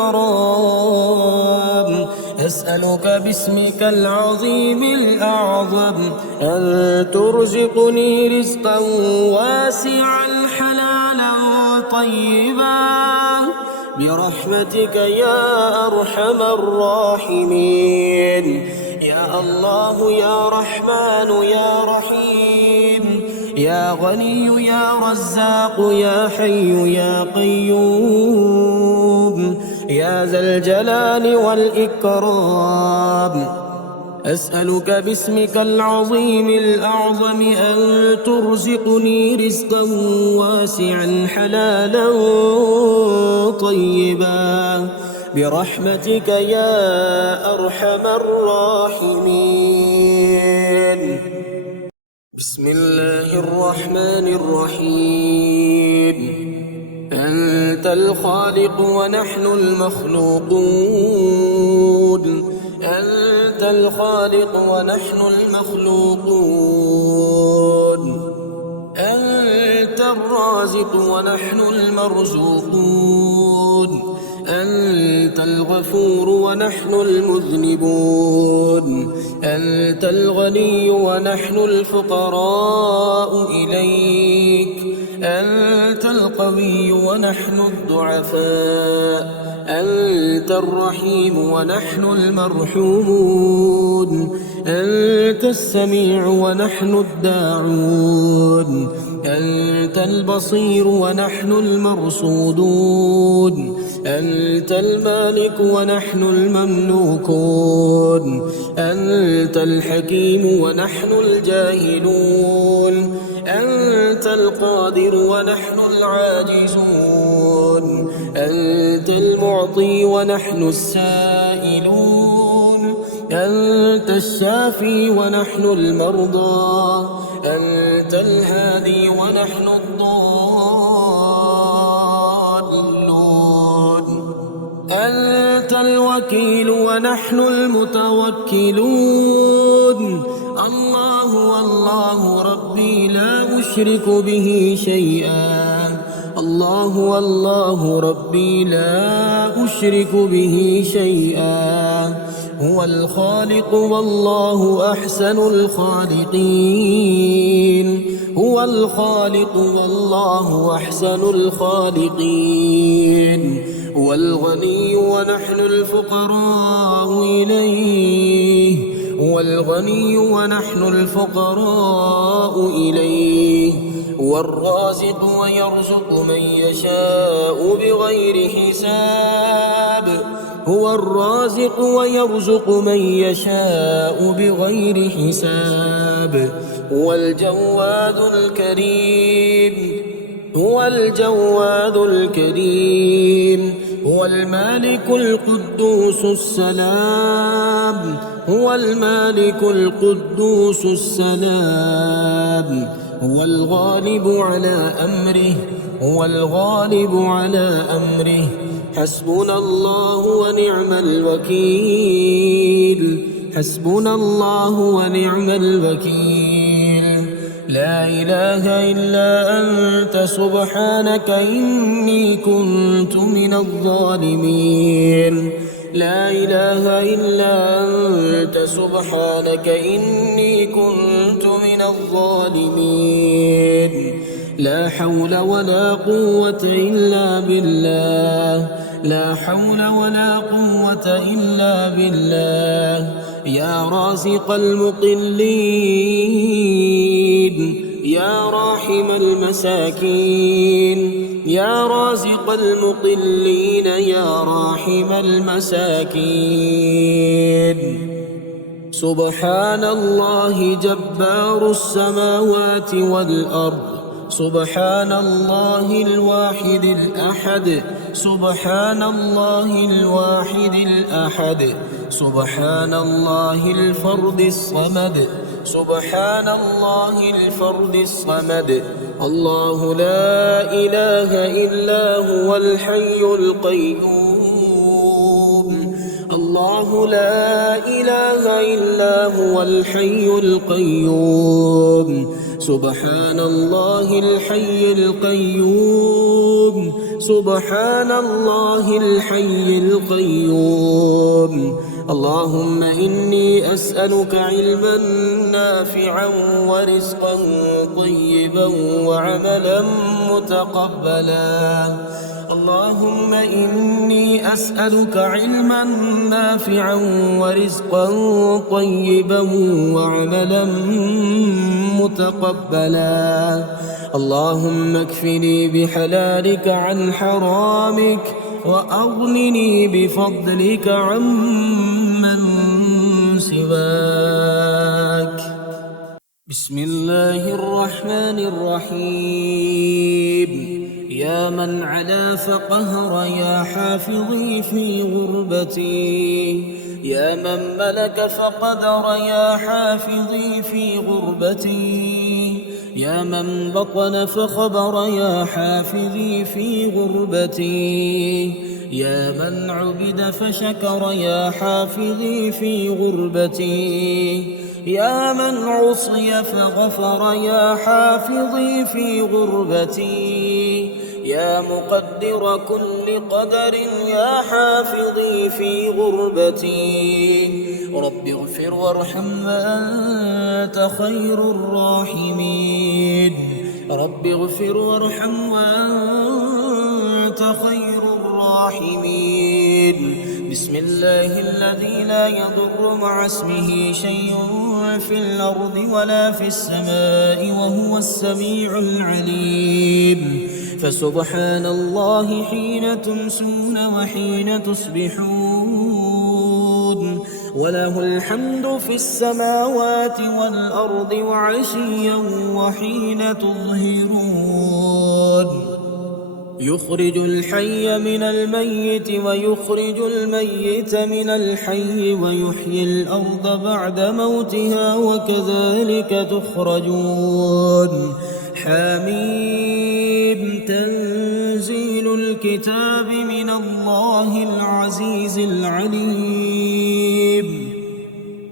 والإكرام أسألك باسمك العظيم الأعظم أن ترزقني رزقا واسعا حلالا طيبا برحمتك يا أرحم الراحمين يا الله يا رحمن يا رحيم يا غني يا رزاق يا حي يا قيوم يا ذا الجلال والإكرام أسألك باسمك العظيم الأعظم أن ترزقني رزقا واسعا حلالا طيبا برحمتك يا أرحم الراحمين بسم الله الرحمن الرحيم أنت الخالق ونحن المخلوقون أنت الخالق ونحن المخلوقون أنت الرازق ونحن المرزوقون أنت الغفور ونحن المذنبون أنت الغني ونحن الفقراء إليك أنت القوي ونحن الضعفاء أنت الرحيم ونحن المرحومون أنت السميع ونحن الداعون أنت البصير ونحن المرصودون أنت المالك ونحن المملوكون أنت الحكيم ونحن الجاهلون أنت القادر ونحن العاجزون أنت المعطي ونحن السائلون أنت الشافي ونحن المرضى أنت الهادي ونحن الضالون أنت الوكيل ونحن المتوكلون الله والله ربي لا أشرك به شيئا الله والله ربي لا أشرك به شيئا هو الخالق والله أحسن الخالقين هو الخالق والله أحسن الخالقين هو الغني ونحن الفقراء إليه هو الغني ونحن الفقراء إليه هو الرازق ويرزق من يشاء بغير حساب هو الرازق ويرزق من يشاء بغير حساب هو الجواد الكريم هو الجواد الكريم هو المالك القدوس السلام هو المالك القدوس السلام هو الغالب على أمره هو الغالب على أمره حسبنا الله ونعم الوكيل حسبنا الله ونعم الوكيل لا إله إلا أنت سبحانك إني كنت من الظالمين لا إله إلا أنت سبحانك إني كنت من الظالمين لا حول ولا قوة إلا بالله لا حول ولا قوة إلا بالله يا رازق المقلين يا راحم المساكين يا رازق المقلين يا راحم المساكين سبحان الله جبار السماوات والأرض سبحان الله الواحد الأحد سبحان الله الواحد الأحد سبحان الله الفرد الصمد سبحان الله الفرد الصمد الله لا إله إلا هو الحي القيوم الله لا إله إلا هو الحي القيوم سبحان الله الحي القيوم سبحان الله الحي القيوم اللهم إني أسألك علما نافعا ورزقا طيبا وعملا متقبلا اللهم إني أسألك علما نافعا ورزقا طيبا وعملا متقبلا اللهم اكفني بحلالك عن حرامك وأغنني بفضلك عمن سواك بسم الله الرحمن الرحيم يا من علا فقهر يا حافظي في غربتي يا من ملك فقدر يا حافظي في غربتي يا من بطن فخبر يا حافظي في غربتي يا من عبد فشكر يا حافظي في غربتي يا من عصي فغفر يا حافظي في غربتي يا مقدر كل قدر يا حافظي في غربتي رب اغفر وارحم وأنت خير الراحمين رب اغفر وارحم وأنت خير الراحمين بسم الله الذي لا يضر مع اسمه شيء في الأرض ولا في السماء وهو السميع العليم فسبحان الله حين تمسون وحين تصبحون وله الحمد في السماوات والأرض وعشيا وحين تظهرون يخرج الحي من الميت ويخرج الميت من الحي ويحيي الأرض بعد موتها وكذلك تخرجون حميم تنزيل الكتاب من الله العزيز العليم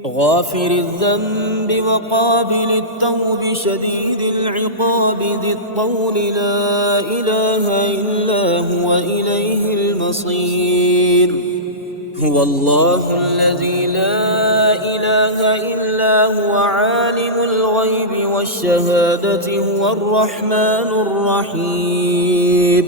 غافر الذنب وقابل التوب شديد العقاب ذي الطول لا إله إلا هو إليه المصير هو الله الذي لا إله إلا هو عالم الغيب والشهادة هو الرحمن الرحيم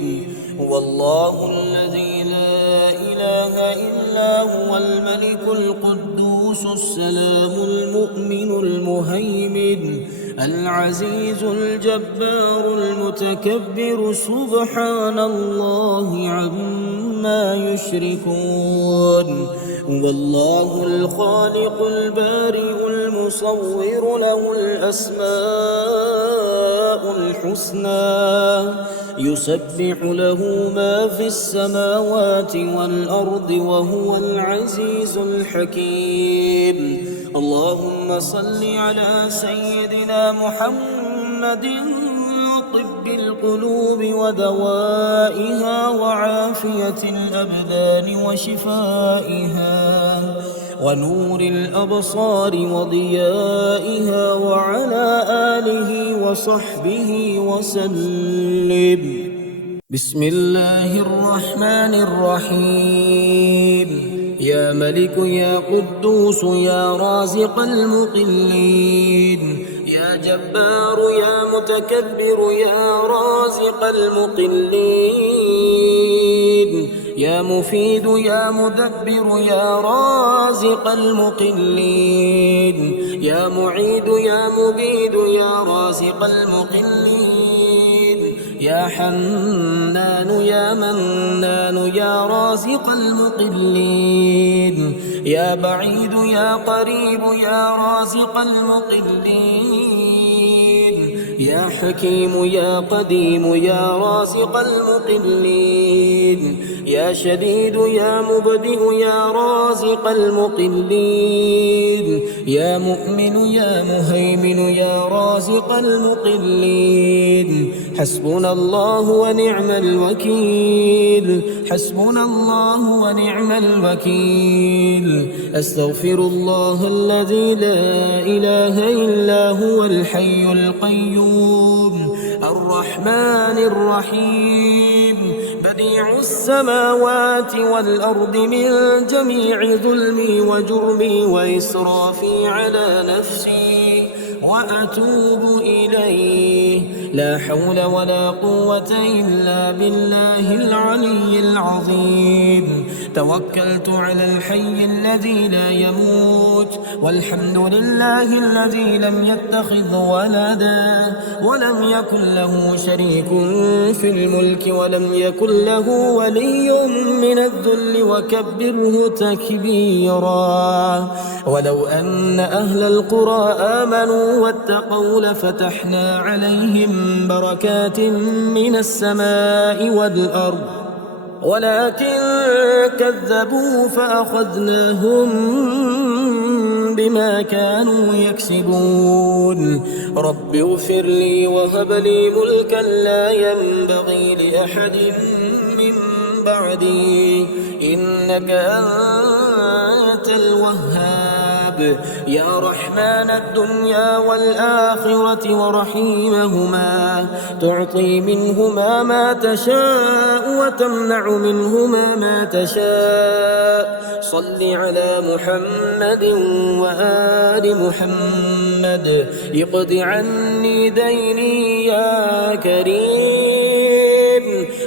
هو الله الذي لا إله إلا هو الملك القدوس السلام المؤمن المهيمن العزيز الجبار المتكبر سبحان الله عما يشركون هو الله الخالق البارئ المصور له الأسماء الحسنى يسبح له ما في السماوات والأرض وهو العزيز الحكيم اللهم صل على سيدنا محمد طب القلوب ودوائها وعافية الأبدان وشفائها ونور الأبصار وضيائها وعلى آله وصحبه وسلم بسم الله الرحمن الرحيم يا ملك يا قدوس يا رازق المقلين يا جبار يا متكبر يا رازق المقلين يا مفيد يا مدبر يا رازق المقلين يا معيد يا مبيد يا رازق المقلين يا حنان يا منان يا رازق المقلين يا بعيد يا قريب يا رازق المقلين يا حكيم يا قديم يا رازق المقلين يا شديد يا مبدئ يا رازق المقلين يا مؤمن يا مهيمن يا رازق المقلين حسبنا الله ونعم الوكيل حسبنا الله ونعم الوكيل أستغفر الله الذي لا إله إلا هو الحي القيوم الرحمن الرحيم بديع السماوات والأرض من جميع ظلمي وجرمي وإسرافي على نفسي وأتوب إليه لا حول ولا قوة إلا بالله العلي العظيم توكلت على الحي الذي لا يموت والحمد لله الذي لم يتخذ ولدا ولم يكن له شريك في الملك ولم يكن له ولي من الذل وكبره تكبيرا ولو أن أهل القرى آمنوا واتقوا لفتحنا عليهم بركات من السماء والأرض ولكن كذبوا فأخذناهم بما كانوا يكسبون رب اغفر لي وهب لي ملكا لا ينبغي لأحد من بعدي إنك أنت الوهاب يا رحمن الدنيا والآخرة ورحيمهما تعطي منهما ما تشاء وتمنع منهما ما تشاء صل على محمد وآل محمد اقض عني ديني يا كريم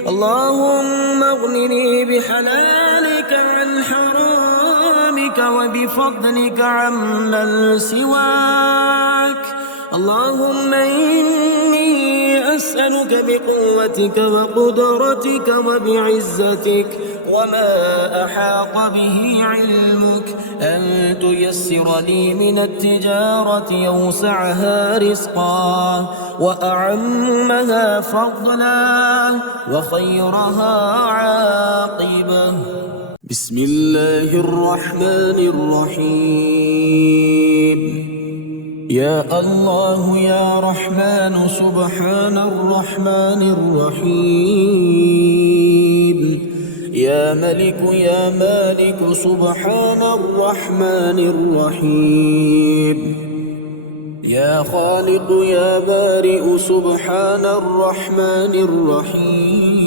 اللهم اغنني بحلالك عن حرامك وبفضلك عمن سواك اللهم إني أسألك بقوتك وقدرتك وبعزتك وما أحاط به علمك أن تيسر لي من التجارة أوسعها رزقا وأعمها فضلا وخيرها عاقبة بسم الله الرحمن الرحيم يا الله يا رحمن سبحان الرحمن الرحيم يا ملك يا مالك سبحان الرحمن الرحيم يا خالق يا بارئ سبحان الرحمن الرحيم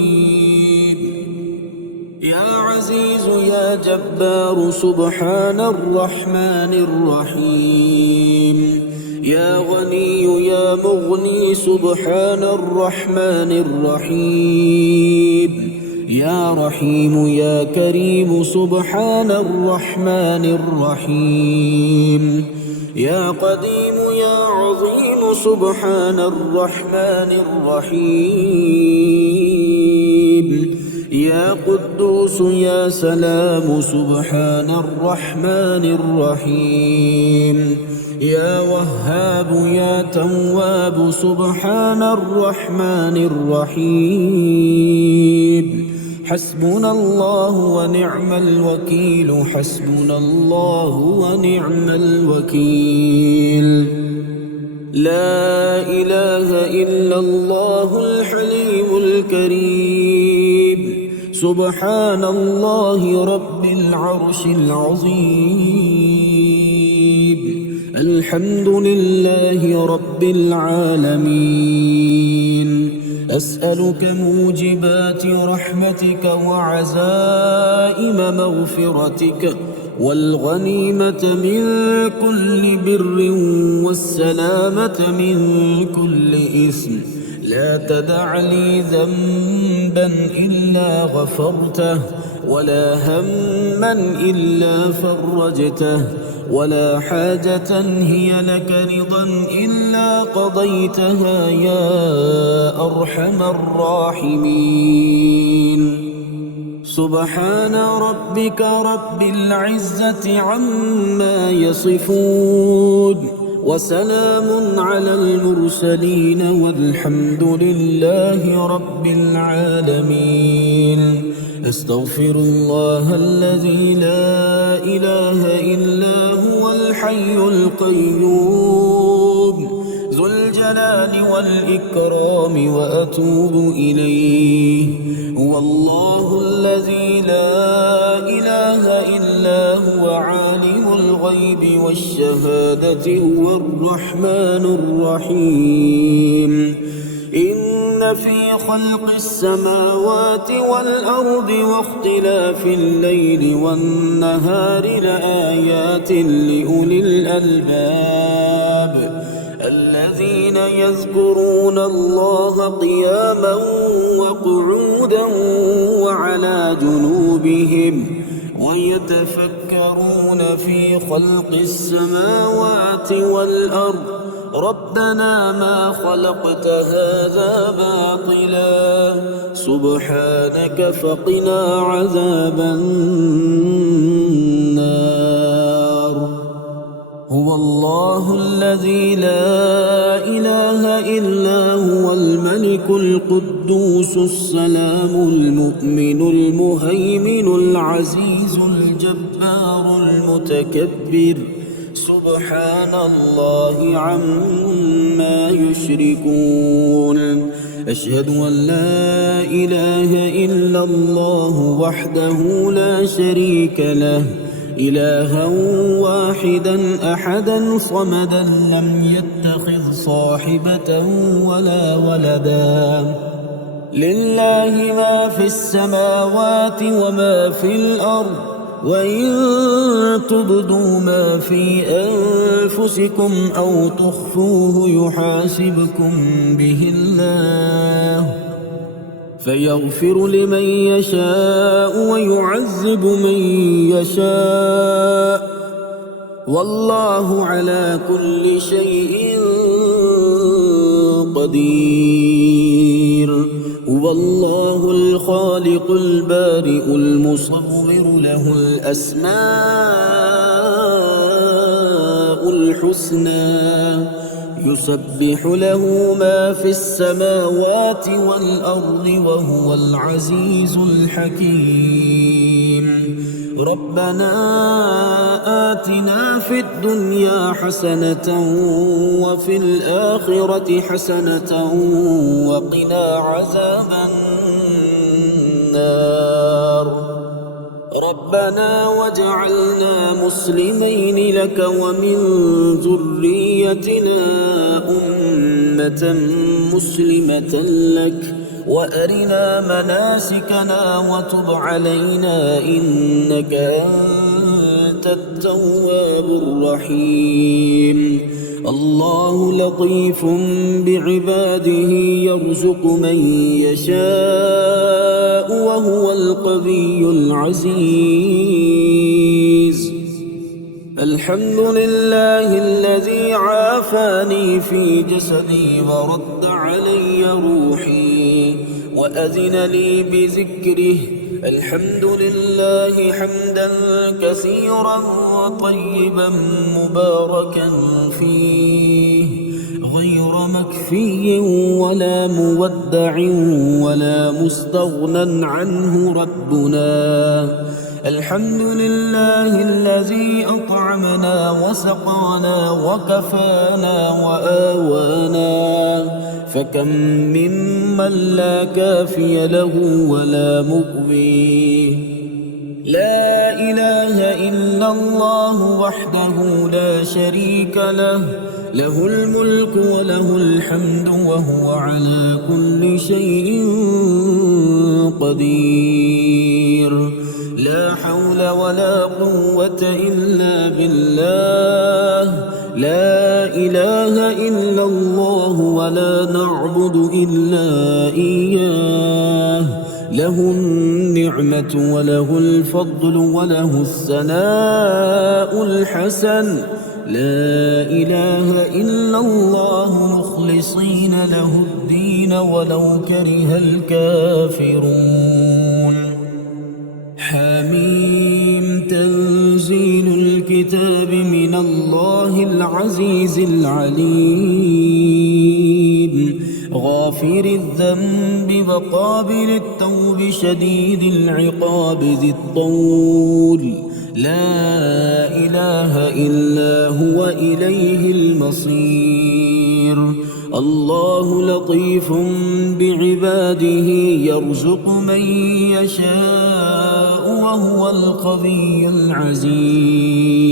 يا عزيز يا جبار سبحان الرحمن الرحيم يا غني يا مغني سبحان الرحمن الرحيم يا رحيم يا كريم سبحان الرحمن الرحيم يا قديم يا عظيم سبحان الرحمن الرحيم يا قدوس يا سلام سبحان الرحمن الرحيم يا وهاب يا تواب سبحان الرحمن الرحيم حسبنا الله ونعم الوكيل حسبنا الله ونعم الوكيل لا إله إلا الله الحليم الكريم سبحان الله رب العرش العظيم الحمد لله رب العالمين أسألك موجبات رحمتك وعزائم مغفرتك والغنيمة من كل بر والسلامة من كل إثم لا تدع لي ذنبا إلا غفرته ولا هما إلا فرجته ولا حاجة هي لك رضا إلا قضيتها يا أرحم الراحمين سبحان ربك رب العزة عما يصفون وسلام على المرسلين والحمد لله رب العالمين أستغفر الله الذي لا إله إلا هو الحي القيوم ذو الجلال والإكرام وأتوب إليه هو الله الذي لا إله إلا هو عالم الغيب والشهادة هو الرحمن الرحيم إن في خلق السماوات والأرض واختلاف الليل والنهار لآيات لأولي الألباب الذين يذكرون الله قياما وقعودا وعلى جنوبهم ويتفكرون في خلق السماوات والأرض ربنا ما خلقت هذا باطلا سبحانك فقنا عذاب النار هو الله الذي لا إله إلا هو الملك القدوس السلام المؤمن المهيمن العزيز الجبار المتكبر سبحان الله عما يشركون أشهد أن لا إله إلا الله وحده لا شريك له إلها واحدا أحدا صمدا لم يتخذ صاحبة ولا ولدا لله ما في السماوات وما في الأرض وإن تبدوا ما في أنفسكم أو تخفوه يحاسبكم به الله فيغفر لمن يشاء ويعذب من يشاء والله على كل شيء قدير هو الله الخالق البارئ المصور له الأسماء الحسنى يسبح له ما في السماوات والأرض وهو العزيز الحكيم ربنا آتنا في الدنيا حسنة وفي الآخرة حسنة وقنا عذاب النار ربنا واجعلنا مسلمين لك ومن ذريتنا أمة مسلمة لك وأرنا مناسكنا وتب علينا إنك أنت التواب الرحيم الله لطيف بعباده يرزق من يشاء وهو القوي العزيز الحمد لله الذي عافاني في جسدي ورد علي روحي وأذن لي بذكره. الحمد لله حمدا كثيرا طيبا مباركا فيه غير مكفي ولا مودع ولا مستغنى عنه ربنا. الحمد لله الذي أطعمنا وسقانا وكفانا وآوانا، فكم ممن لا كافي له ولا مؤوي. لا إله إلا الله وحده لا شريك له، له الملك وله الحمد وهو على كل شيء قدير. لا حول ولا قوة إلا بالله. لا إله إلا الله ولا نعبد إلا إياه. له النعمة وله الفضل وله الثناء الحسن. لا إله إلا الله مخلصين له الدين ولو كره الكافرون. حميم. تنزيل الكتاب من الله العزيز العليم، غافر الذنب وقابل التوب شديد العقاب ذي الطول. لا إله إلا هو إليه المصير. الله لطيف بعباده يرزق من يشاء وهو القوي العزيز.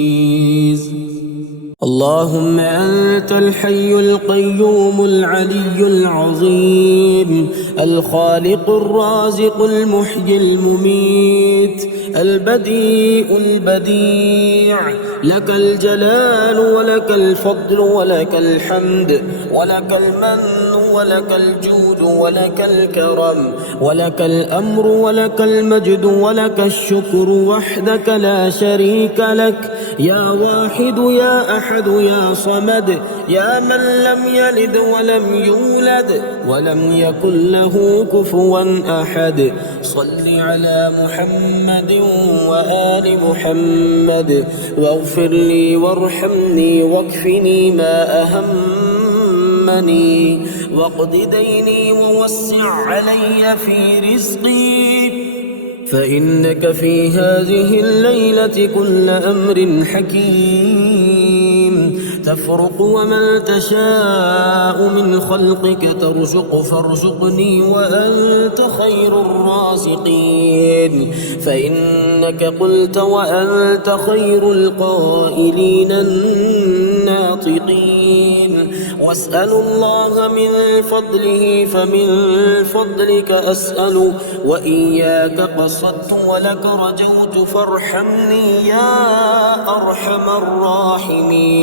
اللهم أنت الحي القيوم العلي العظيم، الخالق الرازق المحيي المميت، البديء البديع، لك الجلال ولك الفضل ولك الحمد ولك المن ولك الجود ولك الكرم ولك الأمر ولك المجد ولك الشكر وحدك لا شريك لك، يا واحد يا أحد يا صمد، يا من لم يلد ولم يولد ولم يكن له كفوا أحد. صل على محمد وآل محمد واغفر لي وارحمني واكفني ما أهمني واقض ديني ووسع علي في رزقي، فإنك في هذه الليلة كل أمر حكيم تفرق ومن تشاء من خلقك ترزق، فارزقني وأنت خير الرازقين، فإنك قلت وأنت خير القائلين الناطقين. واسأل الله من فضله فمن فضلك أسأل، وإياك قصدت ولك رجوت، فارحمني يا أرحم الراحمين.